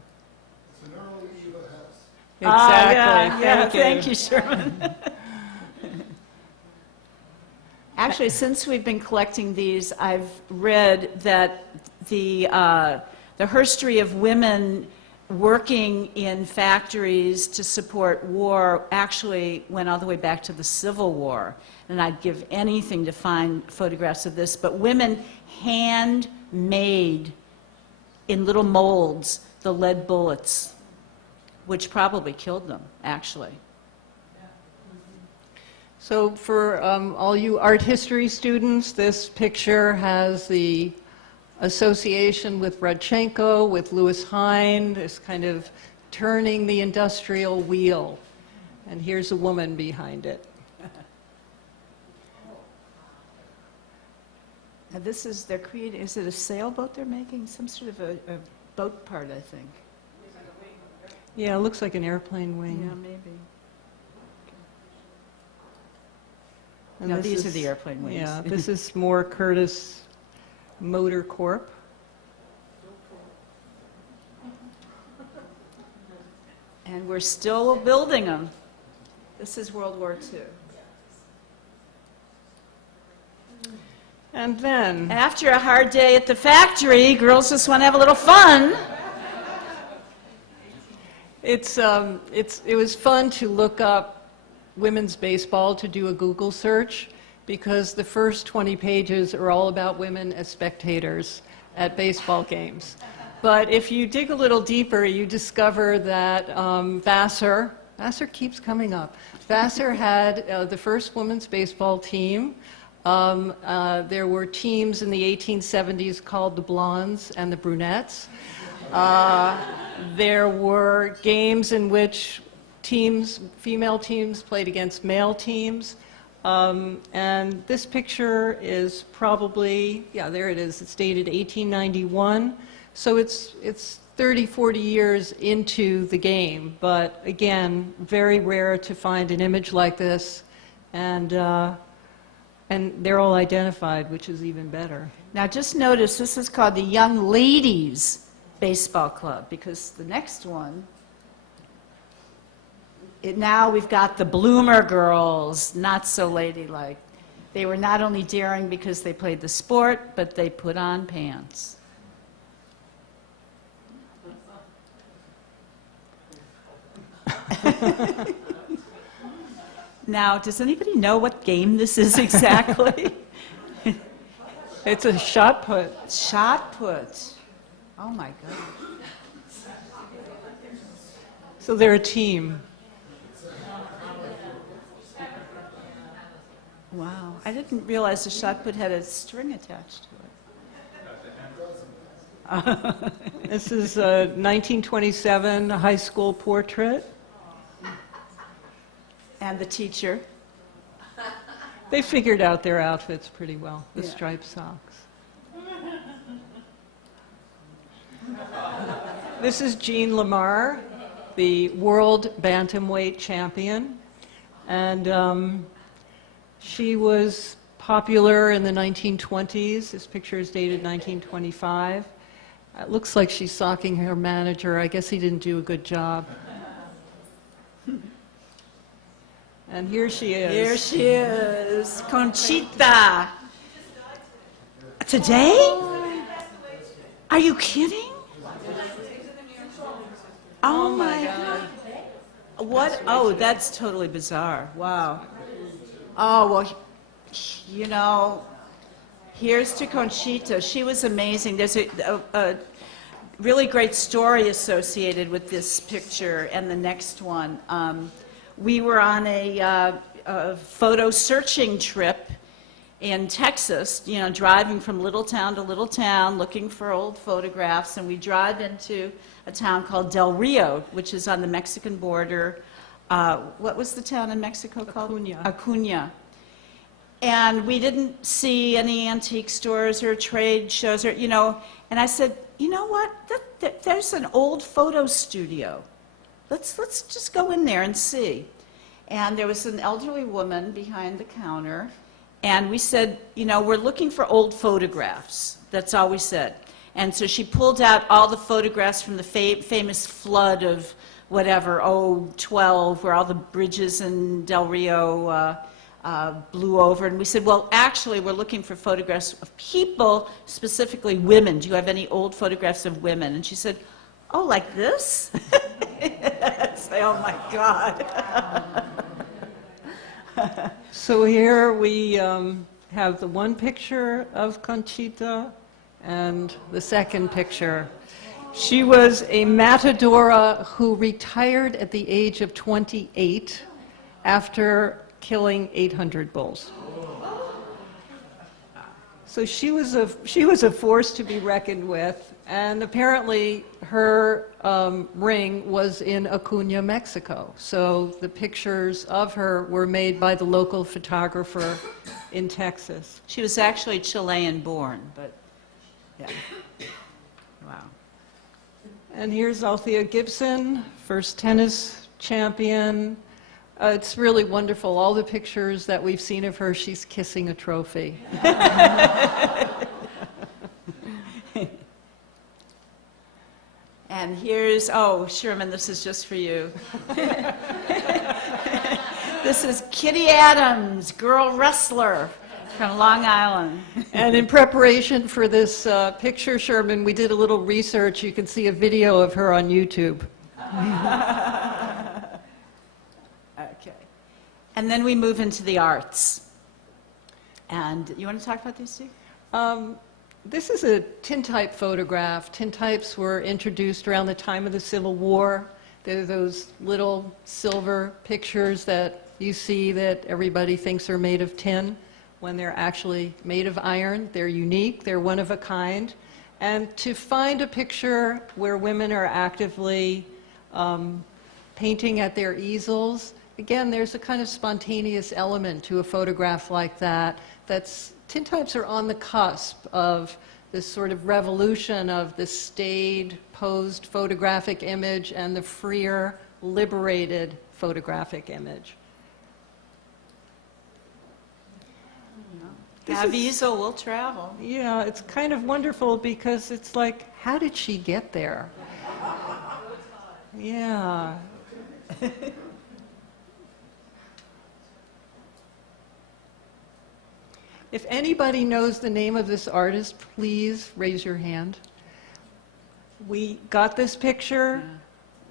It's an early Eva Hess. Exactly. Thank you, Sherman. Actually, since we've been collecting these, I've read that the history of women working in factories to support war actually went all the way back to the Civil War. And I'd give anything to find photographs of this. But women hand-made in little molds the lead bullets, which probably killed them, actually. So for all you art history students, this picture has the association with Rodchenko, with Louis Hine, this kind of turning the industrial wheel. And here's a woman behind it. Now this is, they're creating, is it a sailboat they're making? Some sort of a boat part, I think. Yeah, it looks like an airplane wing. Yeah, maybe. And No, this these are is- the airplane wings. Yeah, this is more Curtiss Motor Corp. And we're still building them. This is World War II. And then, After a hard day at the factory, girls just want to have a little fun. it was fun to look up women's baseball, to do a Google search, because the first 20 pages are all about women as spectators at baseball games. But if you dig a little deeper, you discover that Vassar keeps coming up. Vassar had the first women's baseball team. There were teams in the 1870s called the Blondes and the Brunettes. There were games in which female teams played against male teams. And this picture is probably, yeah, there it is. It's dated 1891. So it's 30, 40 years into the game. But again, very rare to find an image like this. And they're all identified, which is even better. Now just notice, this is called the Young Ladies Baseball Club, because the next one, now we've got the Bloomer Girls, not so ladylike. They were not only daring because they played the sport, but they put on pants. Now, does anybody know what game this is exactly? It's a shot put. Shot put. Oh my God. So they're a team. Wow. I didn't realize the shot put had a string attached to it. This is a 1927 high school portrait. And the teacher. They figured out their outfits pretty well, the Yeah. striped socks. This is Jean Lamar, the world bantamweight champion. And she was popular in the 1920s. This picture is dated 1925. It looks like she's socking her manager. I guess he didn't do a good job. And here she is. Here she is, Conchita. Today? Are you kidding? Oh my God. What? Oh, that's totally bizarre. Wow. Oh, well, you know, here's to Conchita. She was amazing. There's a really great story associated with this picture and the next one. We were on a photo searching trip in Texas, you know, driving from little town to little town, looking for old photographs, and we drive into a town called Del Rio, which is on the Mexican border. What was the town in Mexico called? Acuña. Acuña. And we didn't see any antique stores or trade shows, or, you know, and I said, you know what, there's an old photo studio. Let's just go in there and see. And there was an elderly woman behind the counter, and we said, you know, we're looking for old photographs. That's all we said. And so she pulled out all the photographs from the famous flood of whatever, 12, where all the bridges in Del Rio blew over. And we said, well, actually, we're looking for photographs of people, specifically women. Do you have any old photographs of women? And she said, oh, like this? Say, oh my God. So here we have the one picture of Conchita and the second picture. She was a matadora who retired at the age of 28 after killing 800 bulls. So she was a force to be reckoned with, and apparently her ring was in Acuña, Mexico. So the pictures of her were made by the local photographer in Texas. She was actually Chilean born, but yeah. Wow. And here's Althea Gibson, first tennis champion. It's really wonderful. All the pictures that we've seen of her, she's kissing a trophy. And here's, oh, Sherman, this is just for you. This is Kitty Adams, girl wrestler from Long Island. And in preparation for this picture, Sherman, we did a little research. You can see a video of her on YouTube. Okay. And then we move into the arts. And you want to talk about these two? This is a tintype photograph. Tintypes were introduced around the time of the Civil War. They're those little silver pictures that you see that everybody thinks are made of tin when they're actually made of iron. They're unique, they're one of a kind. And to find a picture where women are actively painting at their easels, again, there's a kind of spontaneous element to a photograph like that. Tintypes are on the cusp of this sort of revolution of the staid, posed photographic image and the freer, liberated photographic image. Have easel, we'll travel. Yeah, it's kind of wonderful because it's like, how did she get there? Yeah. If anybody knows the name of this artist, please raise your hand. We got this picture,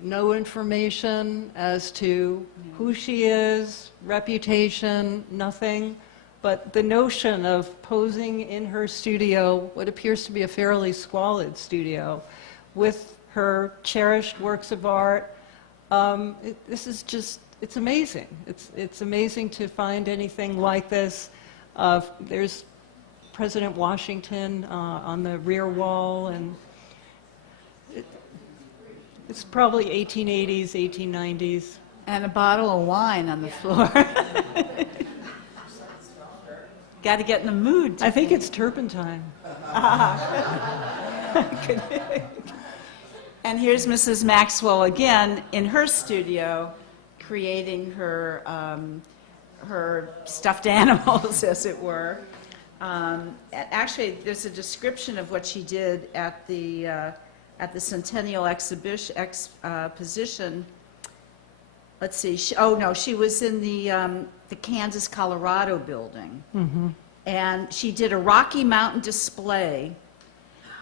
no information as to who she is, reputation, nothing. but the notion of posing in her studio, what appears to be a fairly squalid studio, with her cherished works of art, this is just, it's amazing. It's amazing to find anything like this. There's President Washington on the rear wall, and it's probably 1880s, 1890s. And a bottle of wine on the floor. Got to get in the mood. I think it's turpentine. And here's Mrs. Maxwell again in her studio, creating her her stuffed animals, as it were. Actually, there's a description of what she did at the Centennial Exposition. Let's see. She was in the Kansas, Colorado building, and she did a Rocky Mountain display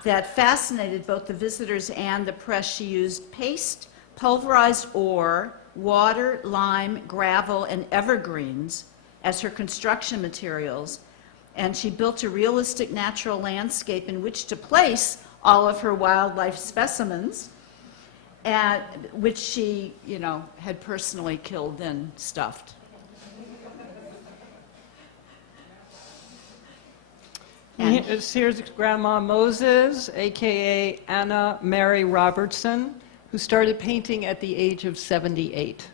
that fascinated both the visitors and the press. She used paste, pulverized ore, water, lime, gravel, and evergreens as her construction materials, and she built a realistic natural landscape in which to place all of her wildlife specimens, and which she, had personally killed and stuffed. And here's Grandma Moses, a.k.a. Anna Mary Robertson, who started painting at the age of 78.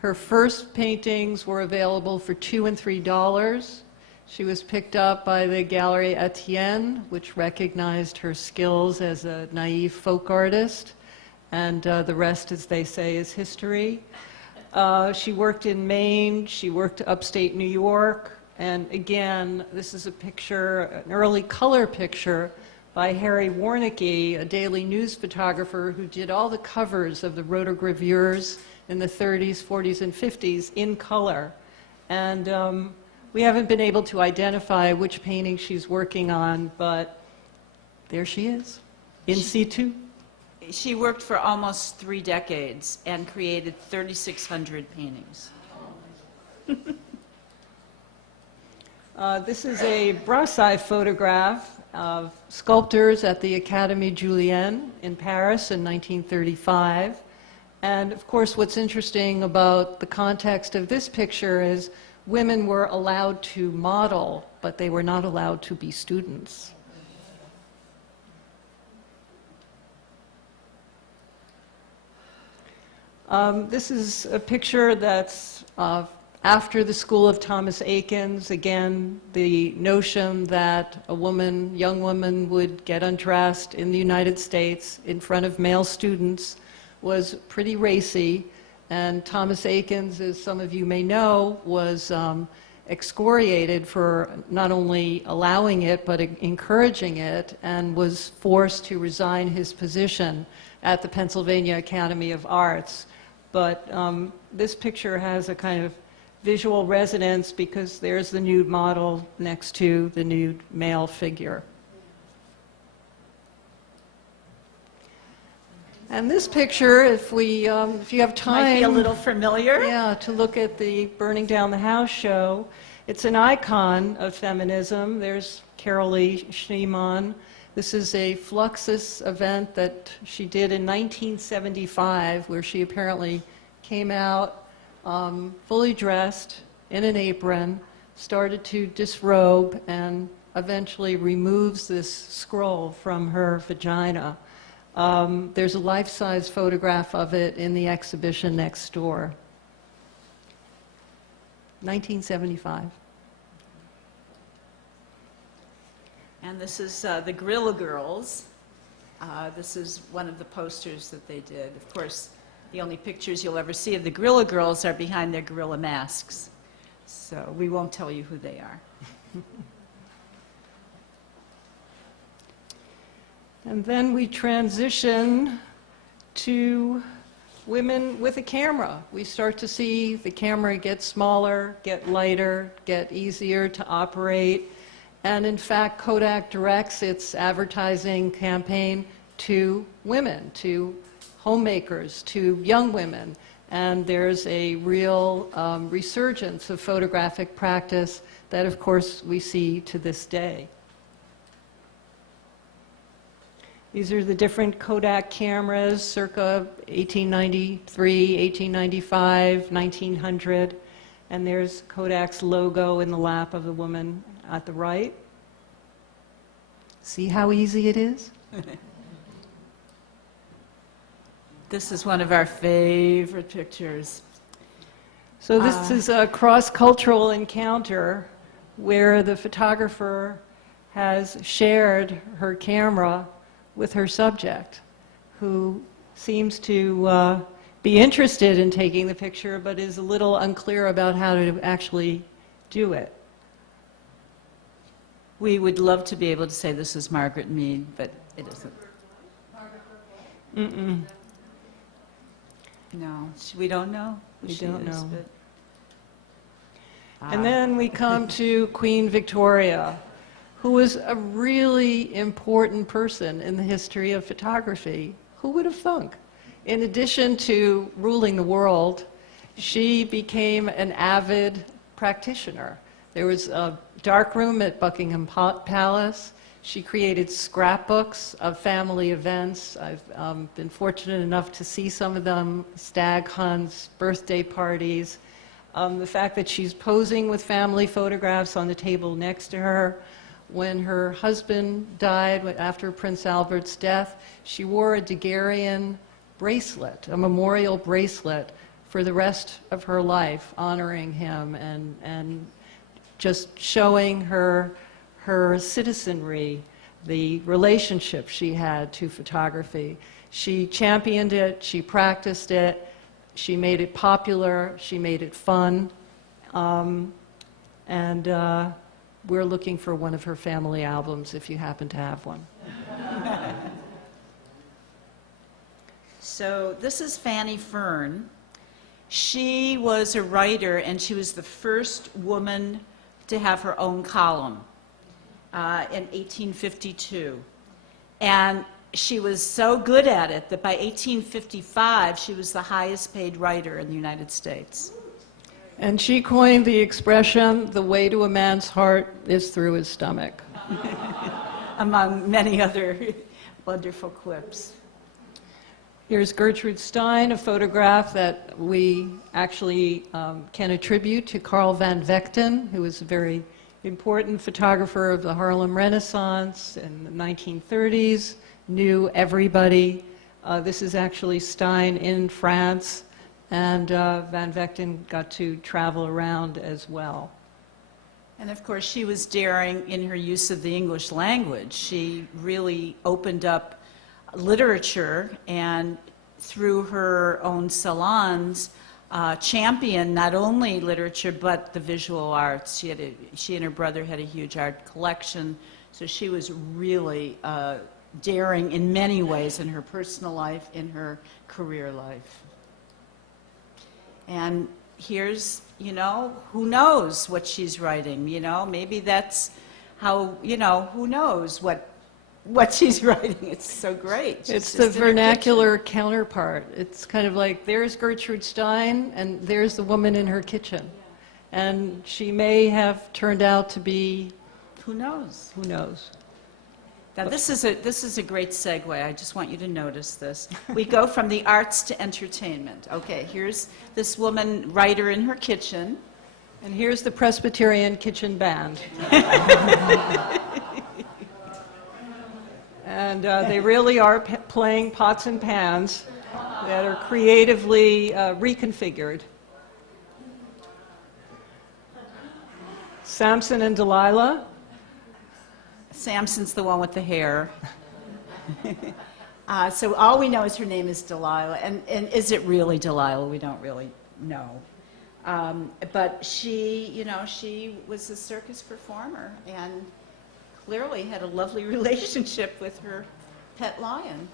Her first paintings were available for $2 and $3. She was picked up by the Gallery Etienne, which recognized her skills as a naive folk artist, and the rest, as they say, is history. She worked in Maine, she worked upstate New York, and again, this is a picture, an early color picture by Harry Warnecke, a daily news photographer who did all the covers of the rotogravures in the 30s, 40s, and 50s in color. And we haven't been able to identify which painting she's working on, but there she is, in situ. she worked for almost 3 decades and created 3,600 paintings. This is a Brassai photograph of sculptors at the Académie Julienne in Paris in 1935. And of course, what's interesting about the context of this picture is women were allowed to model, but they were not allowed to be students. This is a picture that's after the school of Thomas Eakins. Again, the notion that a woman, young woman, would get undressed in the United States in front of male students was pretty racy. And Thomas Eakins, as some of you may know, was excoriated for not only allowing it, but encouraging it, and was forced to resign his position at the Pennsylvania Academy of Arts. But this picture has a kind of visual resonance because there's the nude model next to the nude male figure. And this picture, if you have time, Might be a little familiar. yeah, to look at the Burning Down the House show, it's an icon of feminism. There's Carol Lee Schneemann. This is a Fluxus event that she did in 1975, where she apparently came out fully dressed in an apron, started to disrobe, and eventually removes this scroll from her vagina. There's a life-size photograph of it in the exhibition next door. 1975. And this is the Guerrilla Girls. This is one of the posters that they did. Of course, the only pictures you'll ever see of the Guerrilla Girls are behind their gorilla masks. So we won't tell you who they are. And then we transition to women with a camera. We start to see the camera get smaller, get lighter, get easier to operate. And in fact, Kodak directs its advertising campaign to women, to homemakers, to young women. and there's a real resurgence of photographic practice that, of course, we see to this day. These are the different Kodak cameras, circa 1893, 1895, 1900, and there's Kodak's logo in the lap of the woman at the right. See how easy it is? This is one of our favorite pictures. So this is a cross-cultural encounter where the photographer has shared her camera with her subject, who seems to be interested in taking the picture, but is a little unclear about how to actually do it. We would love to be able to say this is Margaret Mead, but it isn't. Mm-mm. No, we don't know who We she don't is, know. but- And then we come to Queen Victoria, who was a really important person in the history of photography. Who would have thunk? In addition to ruling the world, she became an avid practitioner. There was a darkroom at Buckingham Palace. She created scrapbooks of family events. I've been fortunate enough to see some of them, stag hunts, birthday parties. The fact that she's posing with family photographs on the table next to her. When her husband died, after Prince Albert's death, she wore a Daguerrean bracelet, a memorial bracelet, for the rest of her life, honoring him and just showing her citizenry, the relationship she had to photography. She championed it, she practiced it, she made it popular, she made it fun, and we're looking for one of her family albums if you happen to have one. So this is Fanny Fern. She was a writer, and she was the first woman to have her own column in 1852. And she was so good at it that by 1855, she was the highest paid writer in the United States. And she coined the expression, "the way to a man's heart is through his stomach." Among many other wonderful quips. Here's Gertrude Stein, a photograph that we actually can attribute to Carl van Vechten, who was a very important photographer of the Harlem Renaissance in the 1930s, knew everybody. This is actually Stein in France, and van Vechten got to travel around as well. And of course, she was daring in her use of the English language. She really opened up literature, and through her own salons, championed not only literature but the visual arts. She and her brother had a huge art collection, so she was really daring in many ways in her personal life, in her career life. And here's, who knows what she's writing, maybe that's how, who knows what she's writing. It's so great. It's She's the just in her vernacular counterpart. It's kind of like, there's Gertrude Stein, and there's the woman in her kitchen. And she may have turned out to be, kitchen. Who knows? who knows? Now, this is a great segue. I just want you to notice this. We go from the arts to entertainment. Okay, here's this woman writer in her kitchen. And here's the Presbyterian Kitchen Band. And they really are playing pots and pans that are creatively reconfigured. Samson and Delilah. Samson's the one with the hair. So all we know is her name is Delilah. And is it really Delilah? We don't really know. But she, she was a circus performer and clearly had a lovely relationship with her pet lion.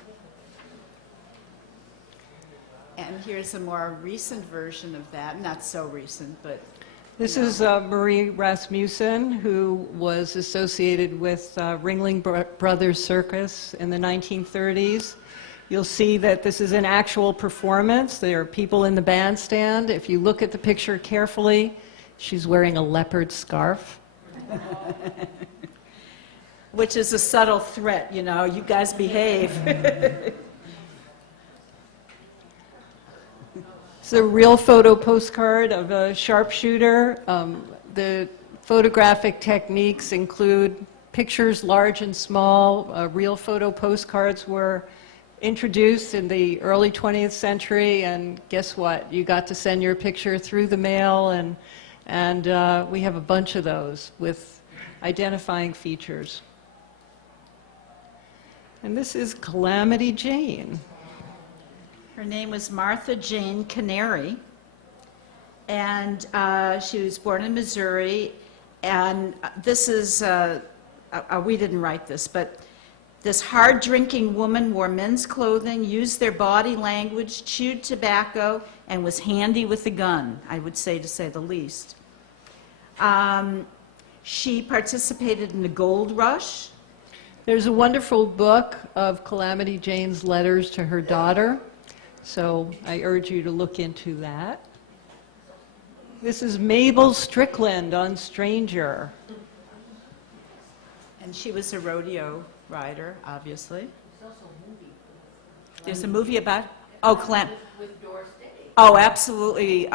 And here's a more recent version of that. Not so recent, but... This is Marie Rasmussen, who was associated with Ringling Brothers Circus in the 1930s. You'll see that this is an actual performance. There are people in the bandstand. If you look at the picture carefully, she's wearing a leopard scarf. Which is a subtle threat, you know, you guys behave. It's a real photo postcard of a sharpshooter. The photographic techniques include pictures large and small. Real photo postcards were introduced in the early 20th century, and guess what? You got to send your picture through the mail, and we have a bunch of those with identifying features. And this is Calamity Jane. Her name was Martha Jane Canary, and she was born in Missouri, and this is, we didn't write this, but this hard-drinking woman wore men's clothing, used their body language, chewed tobacco, and was handy with a gun, I would say, to say the least. She participated in the gold rush. There's a wonderful book of Calamity Jane's letters to her daughter, so I urge you to look into that. This is Mabel Strickland on Stranger. And she was a rodeo rider, obviously. There's a movie about, oh, absolutely.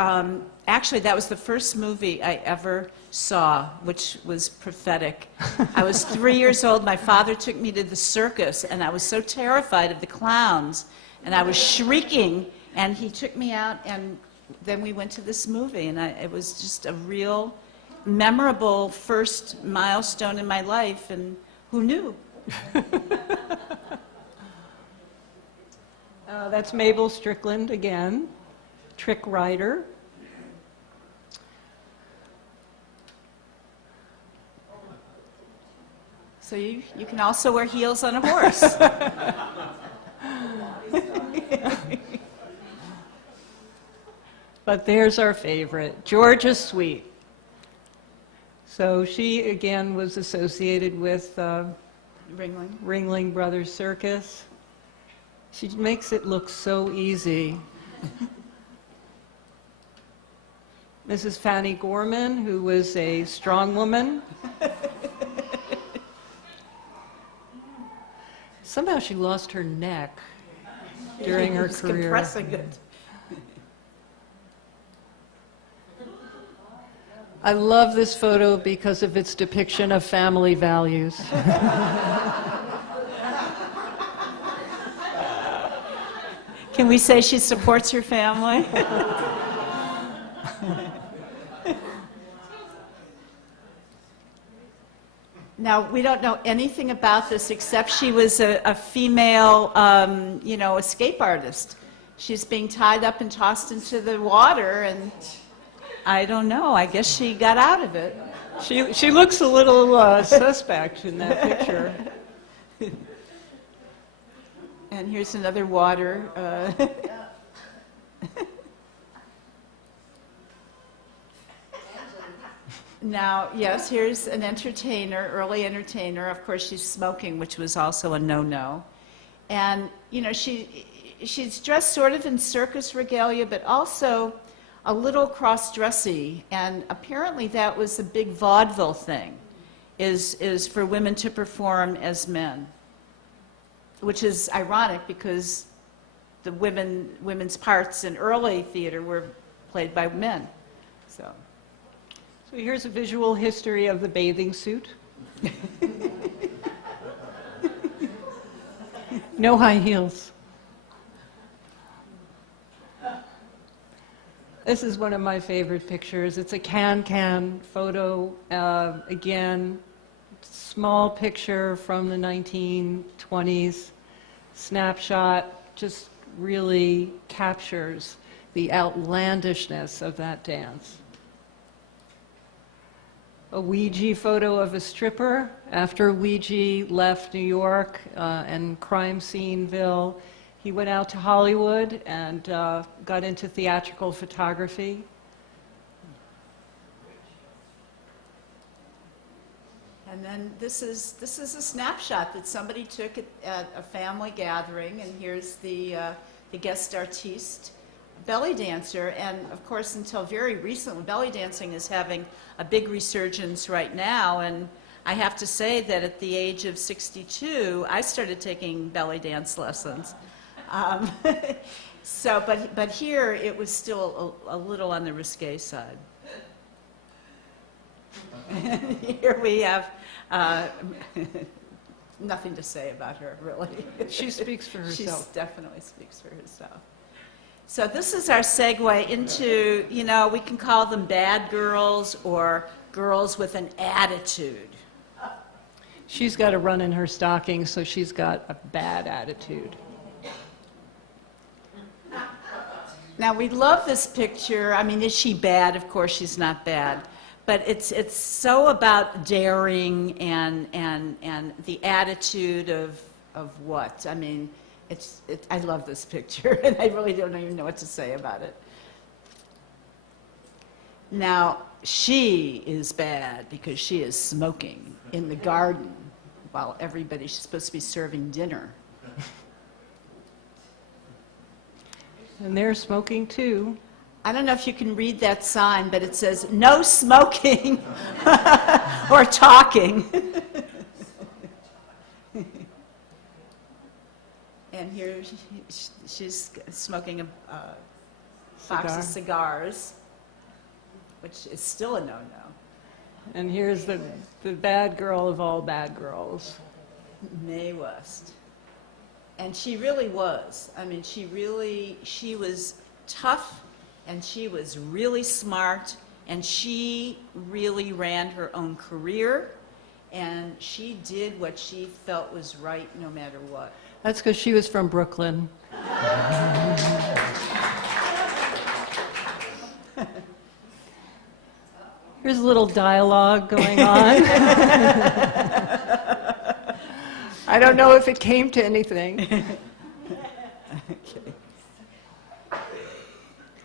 Actually, that was the first movie I ever saw, which was prophetic. I was 3 years old. My father took me to the circus, and I was so terrified of the clowns, and I was shrieking, and he took me out, and then we went to this movie, and it was just a real memorable first milestone in my life, and who knew? That's Mabel Strickland again, trick rider. So you can also wear heels on a horse. But there's our favorite, Georgia Sweet. So she, again, was associated with Ringling Brothers Circus. She makes it look so easy. Mrs. Fanny Gorman, who was a strong woman. Somehow she lost her neck during her career. Compressing it. I love this photo because of its depiction of family values. Can we say she supports her family? Now, we don't know anything about this except she was a female, escape artist. She's being tied up and tossed into the water, and I don't know. I guess she got out of it. She looks a little suspect in that picture. And here's another water. Now, yes, here's an entertainer, early entertainer. Of course, she's smoking, which was also a no-no. And, she's dressed sort of in circus regalia, but also a little cross-dressy. And apparently that was a big vaudeville thing, is for women to perform as men, which is ironic because the women's parts in early theater were played by men. So here's a visual history of the bathing suit. No high heels. This is one of my favorite pictures. It's a can-can photo. Again, small picture from the 1920s. Snapshot just really captures the outlandishness of that dance. A Ouija photo of a stripper after Ouija left New York and crime sceneville. He went out to Hollywood and got into theatrical photography. And then this is a snapshot that somebody took at a family gathering, and here's the guest artiste, belly dancer. And of course, until very recently, belly dancing is having a big resurgence right now. And I have to say that at the age of 62, I started taking belly dance lessons. But here it was still a little on the risque side. Here we have nothing to say about her, really. She speaks for herself. She definitely speaks for herself. So this is our segue into, you know, we can call them bad girls or girls with an attitude. She's got a run in her stocking, so she's got a bad attitude. Now, we love this picture. I mean, is she bad? Of course she's not bad. But it's so about daring and the attitude of what? I mean, I love this picture, and I really don't even know what to say about it. Now, she is bad because she is smoking in the garden while everybody's supposed to be serving dinner. And they're smoking too. I don't know if you can read that sign, but it says, no smoking or talking. And here she's smoking a box of cigars, which is still a no-no. And here's the bad girl of all bad girls. Mae West. And she really was. I mean, she was tough, and she was really smart, and she really ran her own career, and she did what she felt was right no matter what. That's because she was from Brooklyn. Here's a little dialogue going on. I don't know if it came to anything. Okay.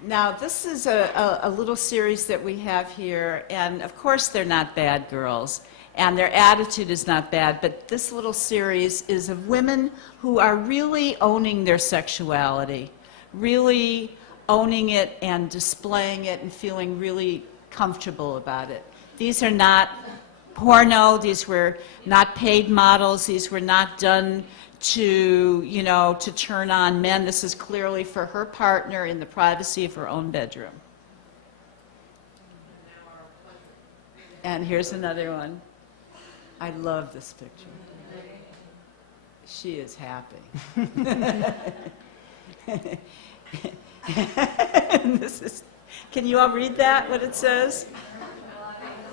Now, this is a little series that we have here, and of course they're not bad girls, and their attitude is not bad, but this little series is of women who are really owning their sexuality, really owning it and displaying it and feeling really comfortable about it. These are not porno, these were not paid models, these were not done to, you know, to turn on men. This is clearly for her partner in the privacy of her own bedroom. And here's another one. I love this picture. She is happy. And this is, can you all read that, what it says?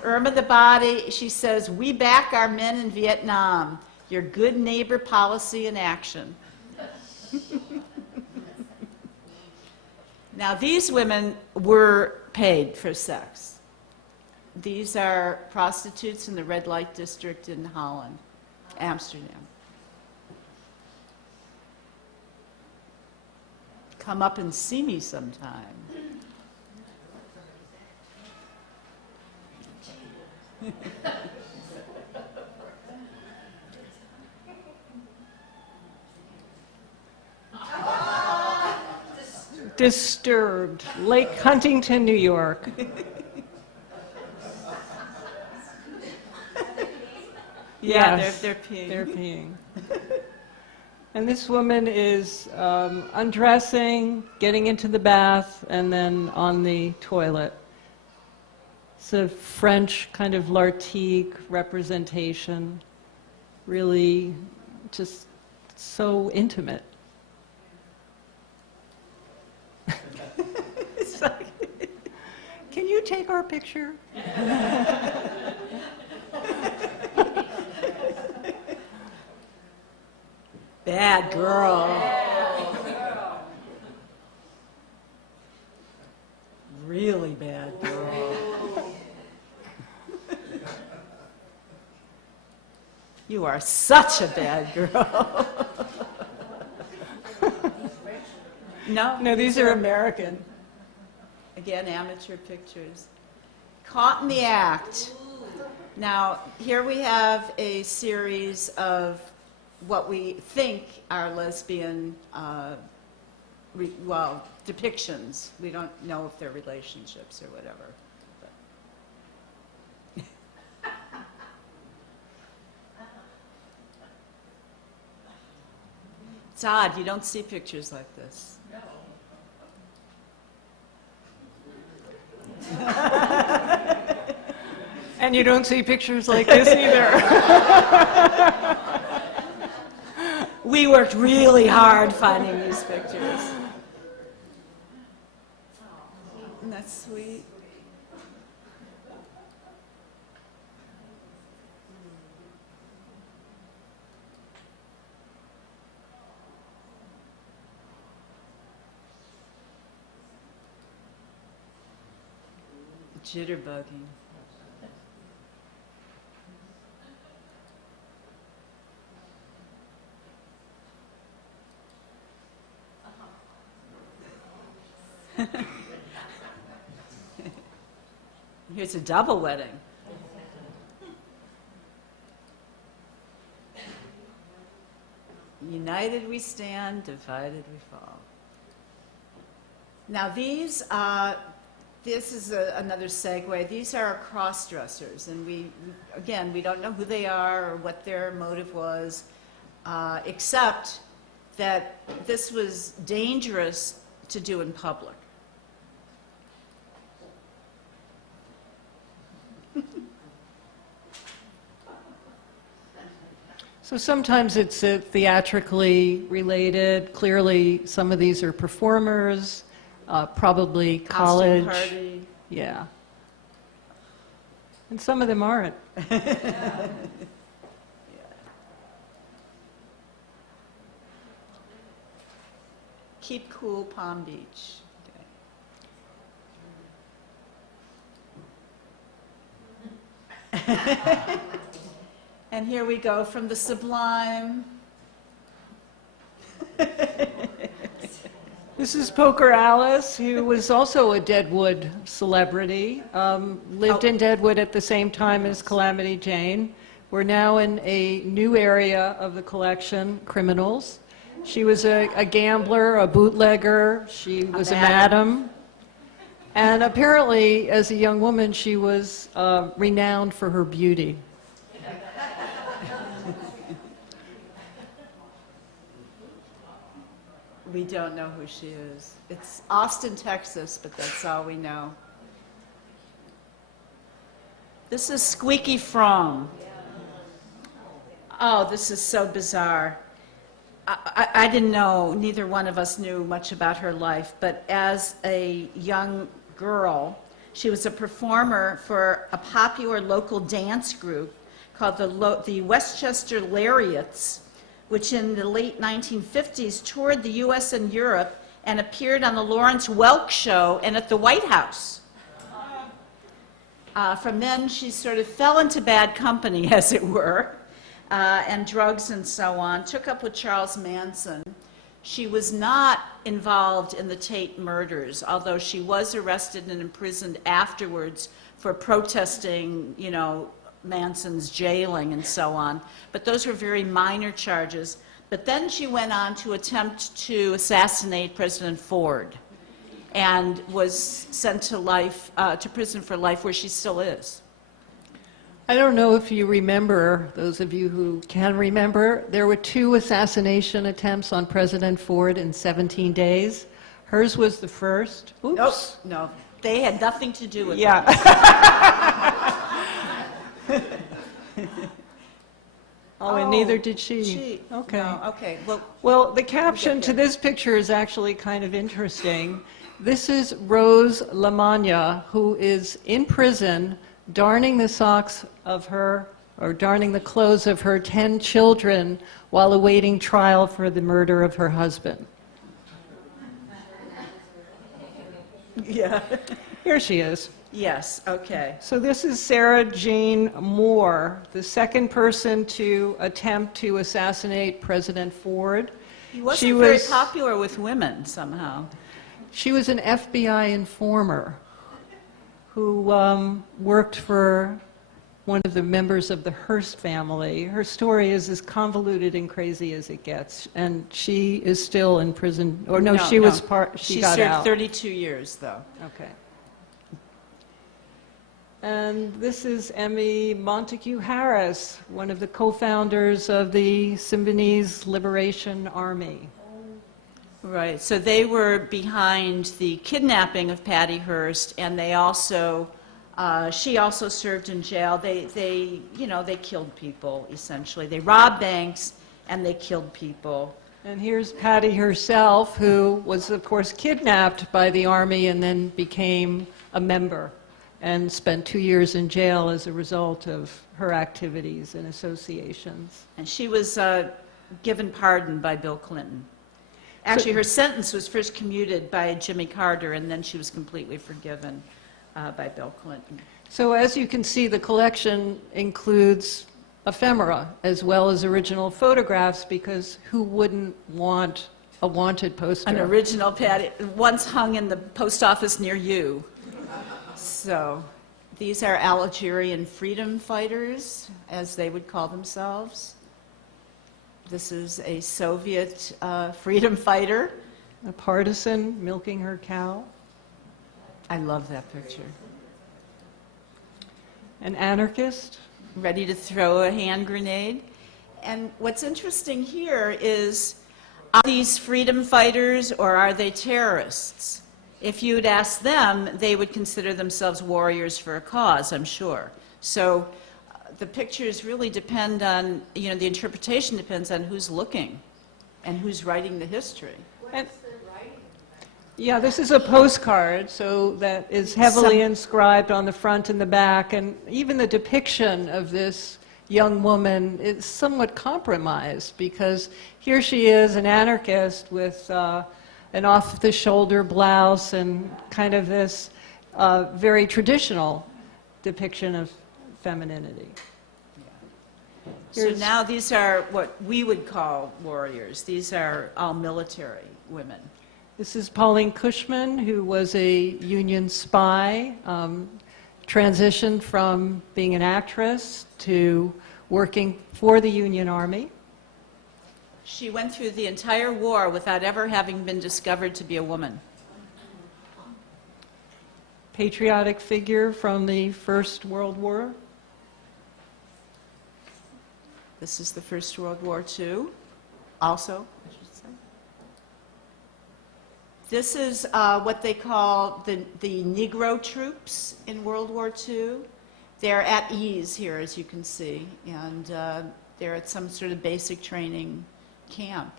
Irma the Body, she says, we back our men in Vietnam. Your good neighbor policy in action. Now, these women were paid for sex. These are prostitutes in the red light district in Holland, Amsterdam. Come up and see me sometime. Disturbed, Lake Huntington, New York. Yeah, Yes, they're peeing. They're peeing. And this woman is undressing, getting into the bath, and then on the toilet. It's a French kind of l'artigue representation, really just so intimate. It's like, Can you take our picture? bad girl. Really bad girl. You are such a bad girl. No, These are American. Again, amateur pictures. Caught in the act. Now, here we have a series of what we think are lesbian, depictions. We don't know if they're relationships or whatever. But. It's odd, you don't see pictures like this. And you don't see pictures like this either. We worked really hard finding these pictures. Isn't that sweet? Jitterbugging. Here's a double wedding. United we stand, divided we fall. Now this is another segue. These are cross-dressers, and we don't know who they are or what their motive was, except that this was dangerous to do in public. So sometimes it's theatrically related. Clearly, some of these are performers, probably college. Costume party. Yeah. And some of them aren't. Keep cool, Palm Beach. Okay. And here we go from the sublime. This is Poker Alice, who was also a Deadwood celebrity, lived in Deadwood at the same time as Calamity Jane. We're now in a new area of the collection, criminals. She was a gambler, a bootlegger, she was a madam. And apparently, as a young woman, she was renowned for her beauty. We don't know who she is. It's Austin, Texas, but that's all we know. This is Squeaky Fromm. Oh, this is so bizarre. I didn't know, neither one of us knew much about her life, but as a young girl, she was a performer for a popular local dance group called the Westchester Lariats, which in the late 1950s toured the U.S. and Europe and appeared on the Lawrence Welk Show and at the White House. From then, she sort of fell into bad company, as it were, and drugs and so on, took up with Charles Manson. She was not involved in the Tate murders, although she was arrested and imprisoned afterwards for protesting, you know, Manson's jailing and so on. But those were very minor charges. But then she went on to attempt to assassinate President Ford and was sent to life, to prison for life, where she still is. I don't know if you remember, those of you who can remember, there were 2 assassination attempts on President Ford in 17 days. Hers was the first. Oops. Nope, no, they had nothing to do with it. Oh, and neither did she. Okay. No, okay. Well, the caption to this picture is actually kind of interesting. This is Rose Lamagna, who is in prison, darning the socks of her, or darning the clothes of her 10 children while awaiting trial for the murder of her husband. Yeah. Here she is. Yes, okay. So this is Sarah Jane Moore, the second person to attempt to assassinate President Ford. He wasn't very popular with women, somehow. She was an FBI informer who worked for one of the members of the Hearst family. Her story is as convoluted and crazy as it gets, and she is still in prison. Or no, she was part. She got served out. 32 years, though. Okay. And this is Emmy Montague Harris, one of the co-founders of the Symbionese Liberation Army. Right, so they were behind the kidnapping of Patty Hearst, and they also, she also served in jail. They killed people, essentially. They robbed banks, and they killed people. And here's Patty herself, who was, of course, kidnapped by the army and then became a member and spent 2 years in jail as a result of her activities and associations. And she was given pardon by Bill Clinton. Actually, her sentence was first commuted by Jimmy Carter, and then she was completely forgiven by Bill Clinton. So as you can see, the collection includes ephemera as well as original photographs, because who wouldn't want a wanted poster? An original Patty, once hung in the post office near you. So these are Algerian freedom fighters, as they would call themselves. This is a Soviet freedom fighter. A partisan milking her cow. I love that picture. An anarchist. Ready to throw a hand grenade. And what's interesting here is, are these freedom fighters or are they terrorists? If you'd ask them, they would consider themselves warriors for a cause, I'm sure. So the pictures really depend on, the interpretation depends on who's looking and who's writing the history. Yeah, this is a postcard, so that is heavily inscribed on the front and the back, and even the depiction of this young woman is somewhat compromised, because here she is, an anarchist with an off-the-shoulder blouse and kind of this very traditional depiction of femininity. So now these are what we would call warriors. These are all military women. This is Pauline Cushman, who was a Union spy, transitioned from being an actress to working for the Union Army. She went through the entire war without ever having been discovered to be a woman. Patriotic figure from the First World War. This is the First World War II, also, I should say. This is what they call the Negro troops in World War II. They're at ease here, as you can see, and they're at some sort of basic training camp.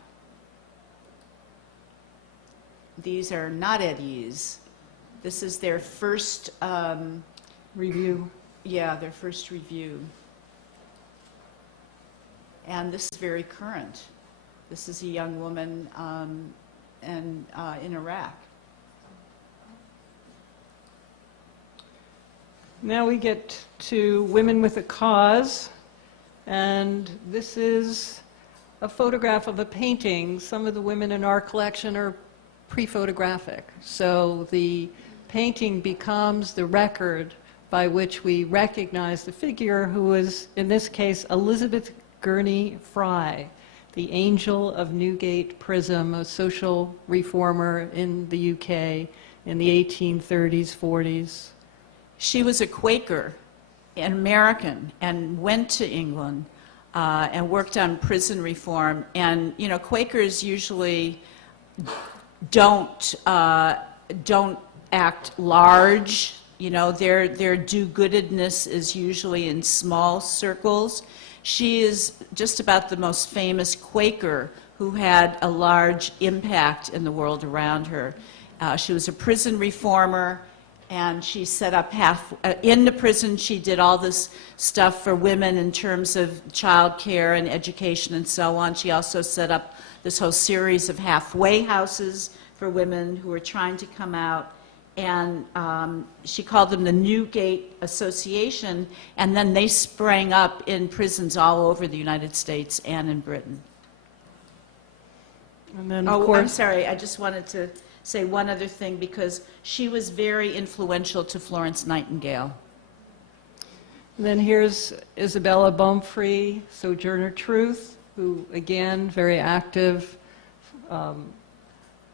These are not at ease. This is their first Review. Yeah, their first review. And this is very current. This is a young woman in Iraq. Now we get to Women with a Cause, and this is a photograph of a painting. Some of the women in our collection are pre-photographic, so the painting becomes the record by which we recognize the figure, who is, in this case, Elizabeth Gurney Fry, the Angel of Newgate Prism, a social reformer in the UK in the 1830s, 40s. She was a Quaker, an American, and went to England and worked on prison reform. And, Quakers usually don't act large. Their do-goodedness is usually in small circles. She is just about the most famous Quaker who had a large impact in the world around her. She was a prison reformer, and she set up in the prison, she did all this stuff for women in terms of child care and education and so on. She also set up this whole series of halfway houses for women who were trying to come out. And she called them the Newgate Association, and then they sprang up in prisons all over the United States and in Britain. And then, of I'm course, sorry, I just wanted to say one other thing, because she was very influential to Florence Nightingale. And then here's Isabella Baumfree, Sojourner Truth, who, again, very active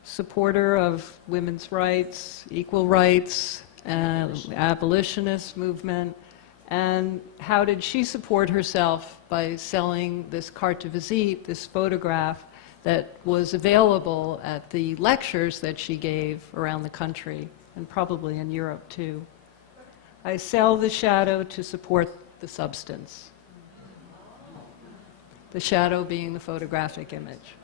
supporter of women's rights, equal rights, and abolitionist movement. And how did she support herself? By selling this carte de visite, this photograph that was available at the lectures that she gave around the country, and probably in Europe too. I sell the shadow to support the substance. The shadow being the photographic image.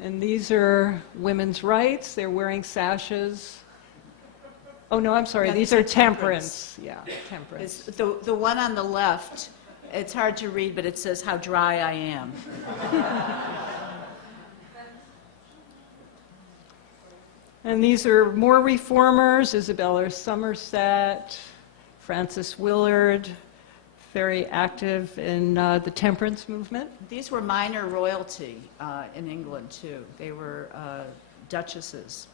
And these are women's rights. They're wearing sashes. Oh, no, I'm sorry. Yeah, these are temperance. Yeah, temperance. The one on the left, it's hard to read, but it says, "How dry I am." And these are more reformers, Isabella Somerset, Frances Willard, very active in the temperance movement. These were minor royalty in England, too. They were duchesses.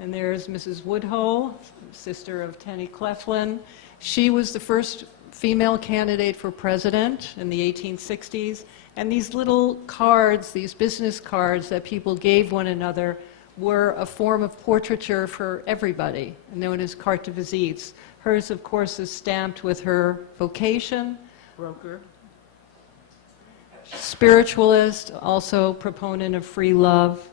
And there's Mrs. Woodhull, sister of Tenny Cleflin. She was the first female candidate for president in the 1860s. And these little cards, these business cards that people gave one another, were a form of portraiture for everybody, known as carte de visites. Hers, of course, is stamped with her vocation. Broker. Spiritualist, also proponent of free love.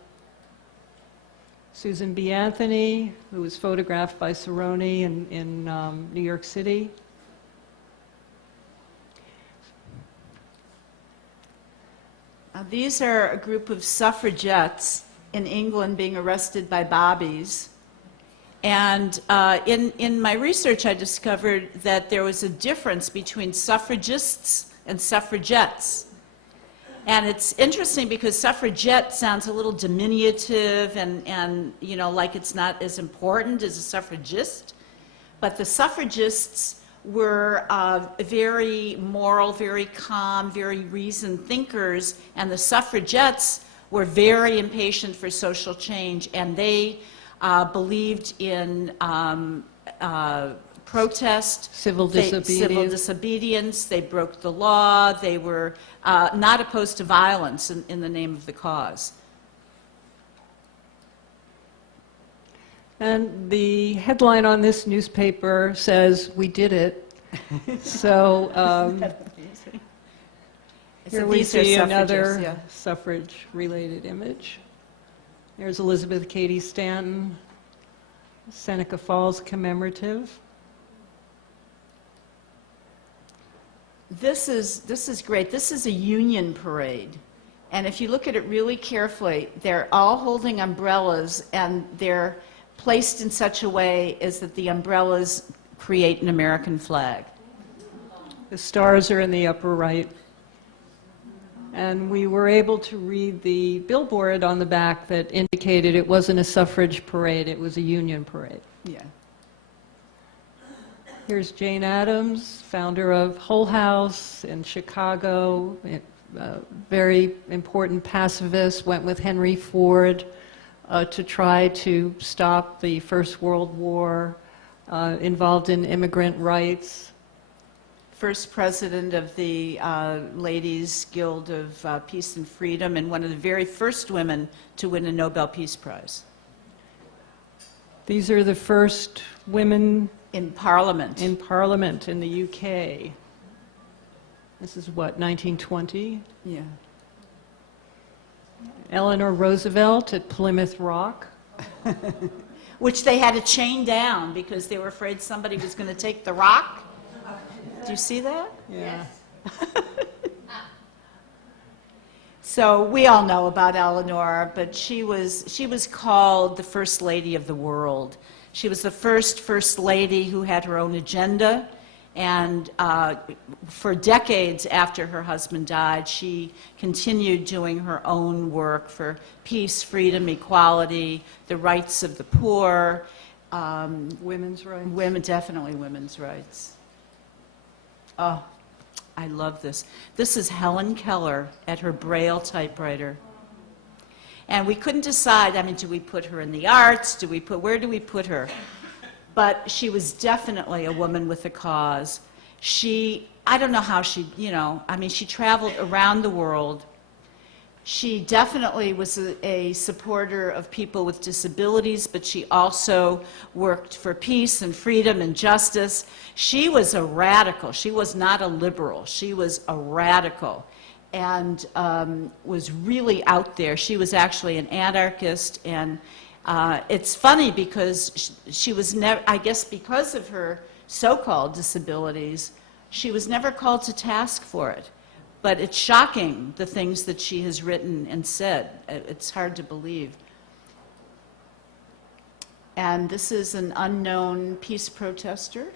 Susan B. Anthony, who was photographed by Cerrone in New York City. These are a group of suffragettes in England being arrested by bobbies. And in my research, I discovered that there was a difference between suffragists and suffragettes. And it's interesting because suffragette sounds a little diminutive and you know, like it's not as important as a suffragist. But the suffragists were very moral, very calm, very reasoned thinkers, and the suffragettes were very impatient for social change, and they believed in protest, Civil civil disobedience. They broke the law. They were not opposed to violence in the name of the cause. And the headline on this newspaper says, "We did it." So here we these are see suffragists, another yeah. suffrage-related image. There's Elizabeth Cady Stanton, Seneca Falls commemorative. This is great. This is a Union parade. And if you look at it really carefully, they're all holding umbrellas, and they're placed in such a way as that the umbrellas create an American flag. The stars are in the upper right. And we were able to read the billboard on the back that indicated it wasn't a suffrage parade, it was a Union parade. Yeah. Here's Jane Addams, founder of Hull House in Chicago, very important pacifist, went with Henry Ford to try to stop the First World War, involved in immigrant rights. First president of the Ladies Guild of Peace and Freedom, and one of the very first women to win a Nobel Peace Prize. These are the first women In Parliament. in Parliament in the UK. This is what, 1920? Yeah. Eleanor Roosevelt at Plymouth Rock. Which they had to chain down because they were afraid somebody was going to take the rock. Do you see that? Yeah. So we all know about Eleanor, but she was called the First Lady of the World. She was the first lady who had her own agenda, and for decades after her husband died, she continued doing her own work for peace, freedom, equality, the rights of the poor, Women's rights. definitely women's rights. Oh, I love this. This is Helen Keller at her Braille typewriter. And we couldn't decide, I mean, do we put her in the arts? Where do we put her? but she was definitely a woman with a cause. I don't know how she, I mean, she traveled around the world. She definitely was a supporter of people with disabilities, but she also worked for peace and freedom and justice. She was a radical. She was not a liberal. She was a radical and was really out there. She was actually an anarchist, and it's funny because she was never, I guess because of her so-called disabilities, she was never called to task for it. But it's shocking, the things that she has written and said. It's hard to believe. And this is an unknown peace protester.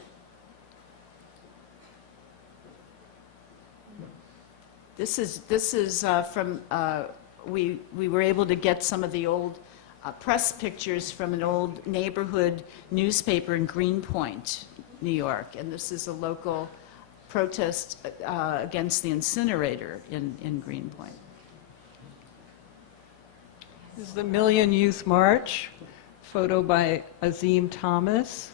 This is from, we were able to get some of the old press pictures from an old neighborhood newspaper in Greenpoint, New York. And this is a local protest against the incinerator in Greenpoint. This is the Million Youth March, photo by Azim Thomas.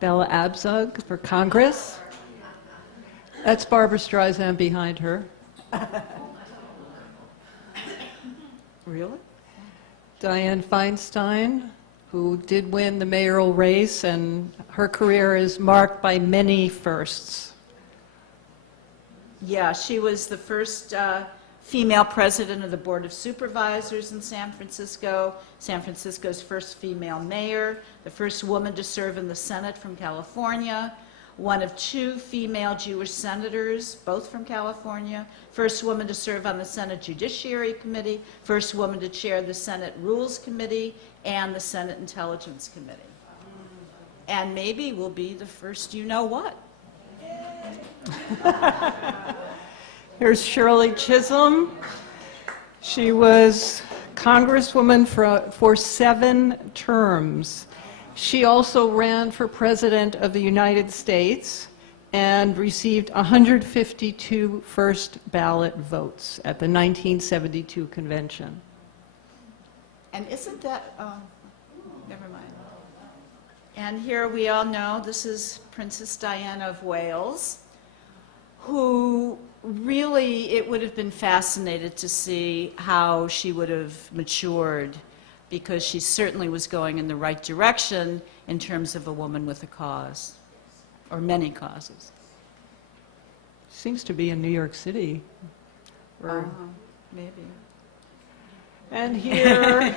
Bella Abzug for Congress. That's Barbara Streisand behind her. Really? Dianne Feinstein, who did win the mayoral race, and her career is marked by many firsts. Yeah, she was the first female president of the Board of Supervisors in San Francisco, San Francisco's first female mayor, the first woman to serve in the Senate from California, one of 2 female Jewish senators, both from California, first woman to serve on the Senate Judiciary Committee, first woman to chair the Senate Rules Committee and the Senate Intelligence Committee. And maybe will be the first you-know-what. Here's Shirley Chisholm. She was Congresswoman for 7 terms. She also ran for President of the United States and received 152 first ballot votes at the 1972 convention. And isn't that, oh, never mind. And here we all know this is Princess Diana of Wales, who really, it would have been fascinated to see how she would have matured, because she certainly was going in the right direction in terms of a woman with a cause, or many causes. Seems to be in New York City. Maybe. And here,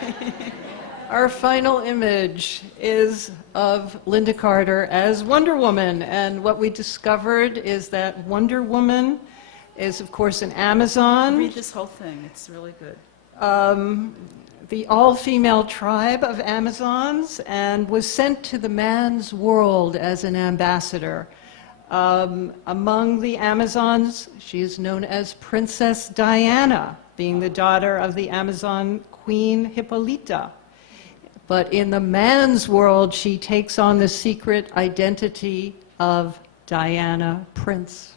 our final image is of Linda Carter as Wonder Woman. And what we discovered is that Wonder Woman is, of course, an Amazon. Read this whole thing. It's really good. The all-female tribe of Amazons, and was sent to the man's world as an ambassador. Among the Amazons, she is known as Princess Diana, being the daughter of the Amazon Queen Hippolyta. But in the man's world, she takes on the secret identity of Diana Prince.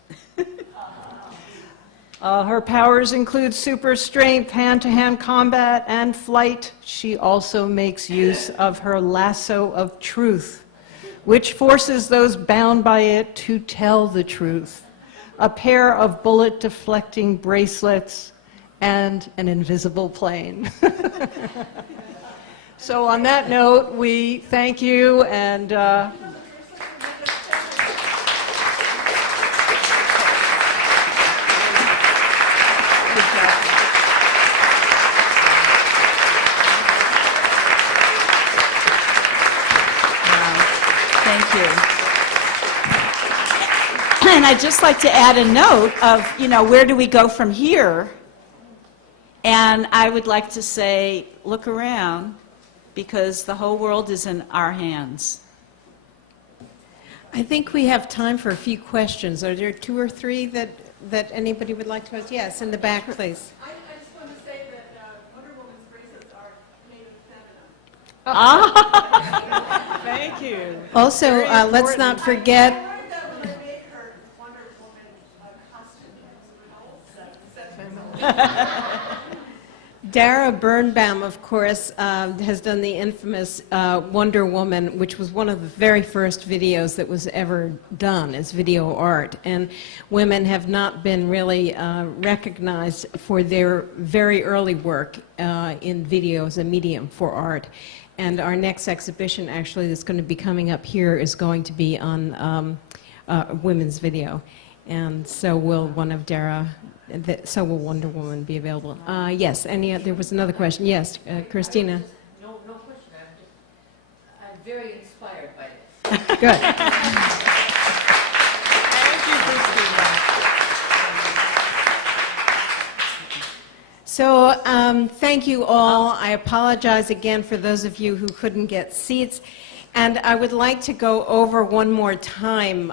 Her powers include super strength, hand-to-hand combat, and flight. She also makes use of her lasso of truth, which forces those bound by it to tell the truth. A pair of bullet-deflecting bracelets and an invisible plane. So on that note, we thank you, and Thank you. And I'd just like to add a note of, where do we go from here? And I would like to say, look around, because the whole world is in our hands. I think we have time for a few questions. Are there 2 or 3 that anybody would like to ask? Yes, in the back, please. I just want to say that Wonder Woman's bracelets are made of feminine. thank you. Also, let's not forget, I learned that when I made her Wonder Woman costume. Dara Birnbaum, of course, has done the infamous Wonder Woman, which was one of the very first videos that was ever done as video art. And women have not been really recognized for their very early work in video as a medium for art. And our next exhibition, actually, that's going to be coming up here is going to be on women's video. And so will one of Dara... So will Wonder Woman be available? Yes. There was another question. Yes, Christina. No question. I'm very inspired by this. Good. Thank you, Christina. So thank you all. I apologize again for those of you who couldn't get seats. And I would like to go over one more time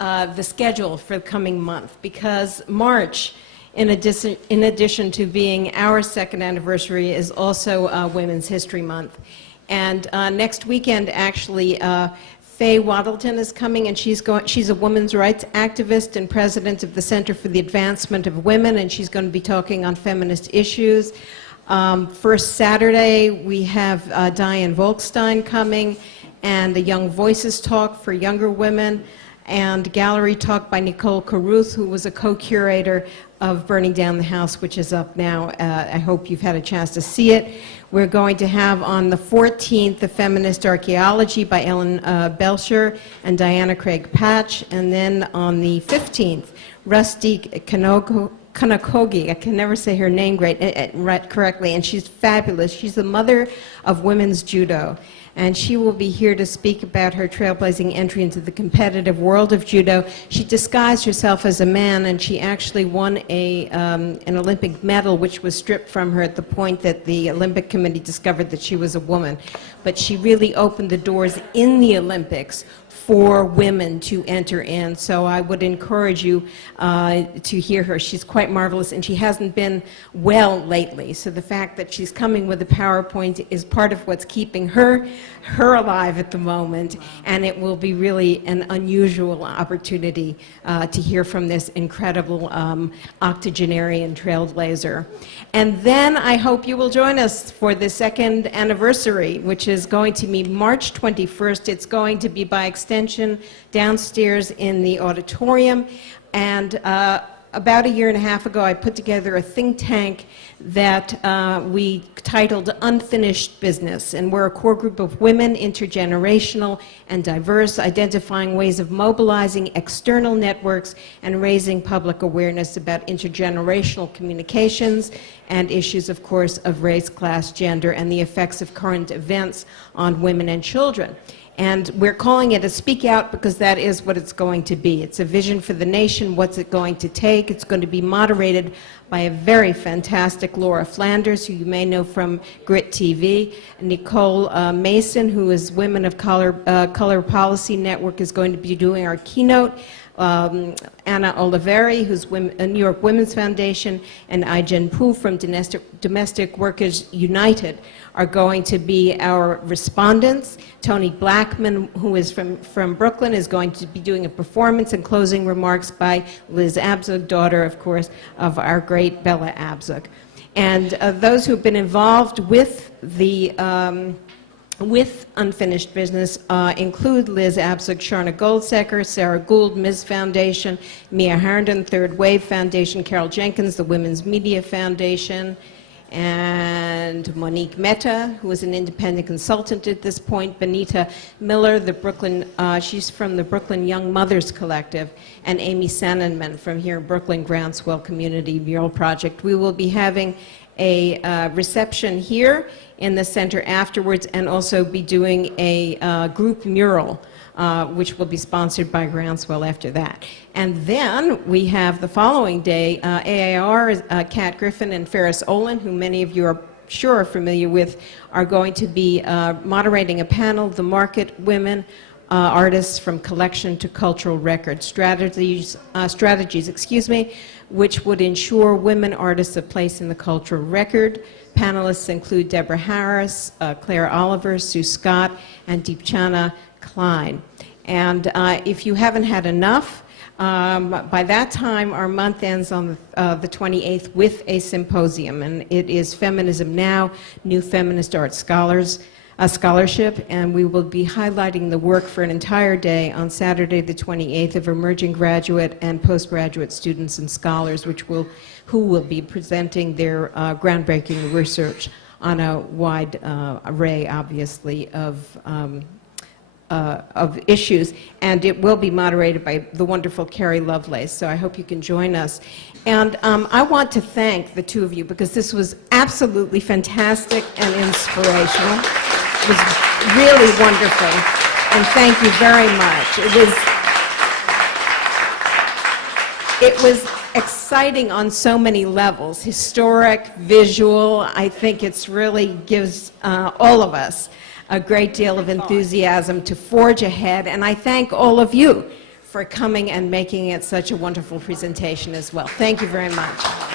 the schedule for the coming month, because March, in addition to being our second anniversary, is also Women's History Month. And next weekend, actually, Faye Waddleton is coming, and she's a women's rights activist and president of the Center for the Advancement of Women, and she's going to be talking on feminist issues. First Saturday, we have Diane Volkstein coming, and the Young Voices Talk for younger women, and gallery talk by Nicole Carruth, who was a co-curator of Burning Down the House, which is up now. I hope you've had a chance to see it. We're going to have on the 14th, The Feminist Archaeology by Ellen Belcher and Diana Craig Patch, and then on the 15th, Rusty Kanakogi, I can never say her name correctly, and she's fabulous. She's the mother of women's judo. And she will be here to speak about her trailblazing entry into the competitive world of judo. She disguised herself as a man, and she actually won an Olympic medal, which was stripped from her at the point that the Olympic Committee discovered that she was a woman. But she really opened the doors in the Olympics for women to enter in. So I would encourage you to hear her. She's quite marvelous, and she hasn't been well lately. So the fact that she's coming with a PowerPoint is part of what's keeping her alive at the moment, and it will be really an unusual opportunity to hear from this incredible octogenarian trailblazer. And then I hope you will join us for the second anniversary, which is going to be March 21st. It's going to be by extension downstairs in the auditorium. And about a year and a half ago, I put together a think tank that we titled Unfinished Business. And we're a core group of women, intergenerational and diverse, identifying ways of mobilizing external networks and raising public awareness about intergenerational communications and issues, of course, of race, class, gender, and the effects of current events on women and children. And we're calling it a Speak Out because that is what it's going to be. It's a vision for the nation. What's it going to take? It's going to be moderated by a very fantastic Laura Flanders, who you may know from Grit TV. Nicole Mason, who is Women of Color Policy Network, is going to be doing our keynote. Anna Oliveri, who's New York Women's Foundation, and Ai-jen Poo from Domestic Workers United are going to be our respondents. Tony Blackman, who is from Brooklyn, is going to be doing a performance and closing remarks by Liz Abzug, daughter, of course, of our great Bella Abzug. And those who have been involved with the with Unfinished Business include Liz Abzug, Sharna Goldsecker, Sarah Gould, Ms. Foundation, Mia Harrington, Third Wave Foundation, Carol Jenkins, the Women's Media Foundation, and Monique Mehta, who is an independent consultant at this point, Benita Miller, she's from the Brooklyn Young Mothers Collective, and Amy Sannenman from here in Brooklyn Groundswell Community Mural Project. We will be having a reception here in the center afterwards, and also be doing a group mural, which will be sponsored by Groundswell after that. And then we have the following day, AAR, Kat Griffin and Ferris Olin, who many of you are sure are familiar with, are going to be moderating a panel, The Market Women, Artists from Collection to Cultural Record, strategies, which would ensure women artists a place in the cultural record. Panelists include Deborah Harris, Claire Oliver, Sue Scott, and Deepchana Klein. And if you haven't had enough By that time, our month ends on the 28th with a symposium, and it is Feminism Now, New Feminist Art Scholarship, and we will be highlighting the work for an entire day on Saturday the 28th of emerging graduate and postgraduate students and scholars, who will be presenting their groundbreaking research on a wide array, obviously, of issues, and it will be moderated by the wonderful Carrie Lovelace, so I hope you can join us. And I want to thank the two of you, because this was absolutely fantastic and inspirational. It was really wonderful, and thank you very much. It was exciting on so many levels, historic, visual. I think it's really gives all of us a great deal of enthusiasm to forge ahead, and I thank all of you for coming and making it such a wonderful presentation as well. Thank you very much.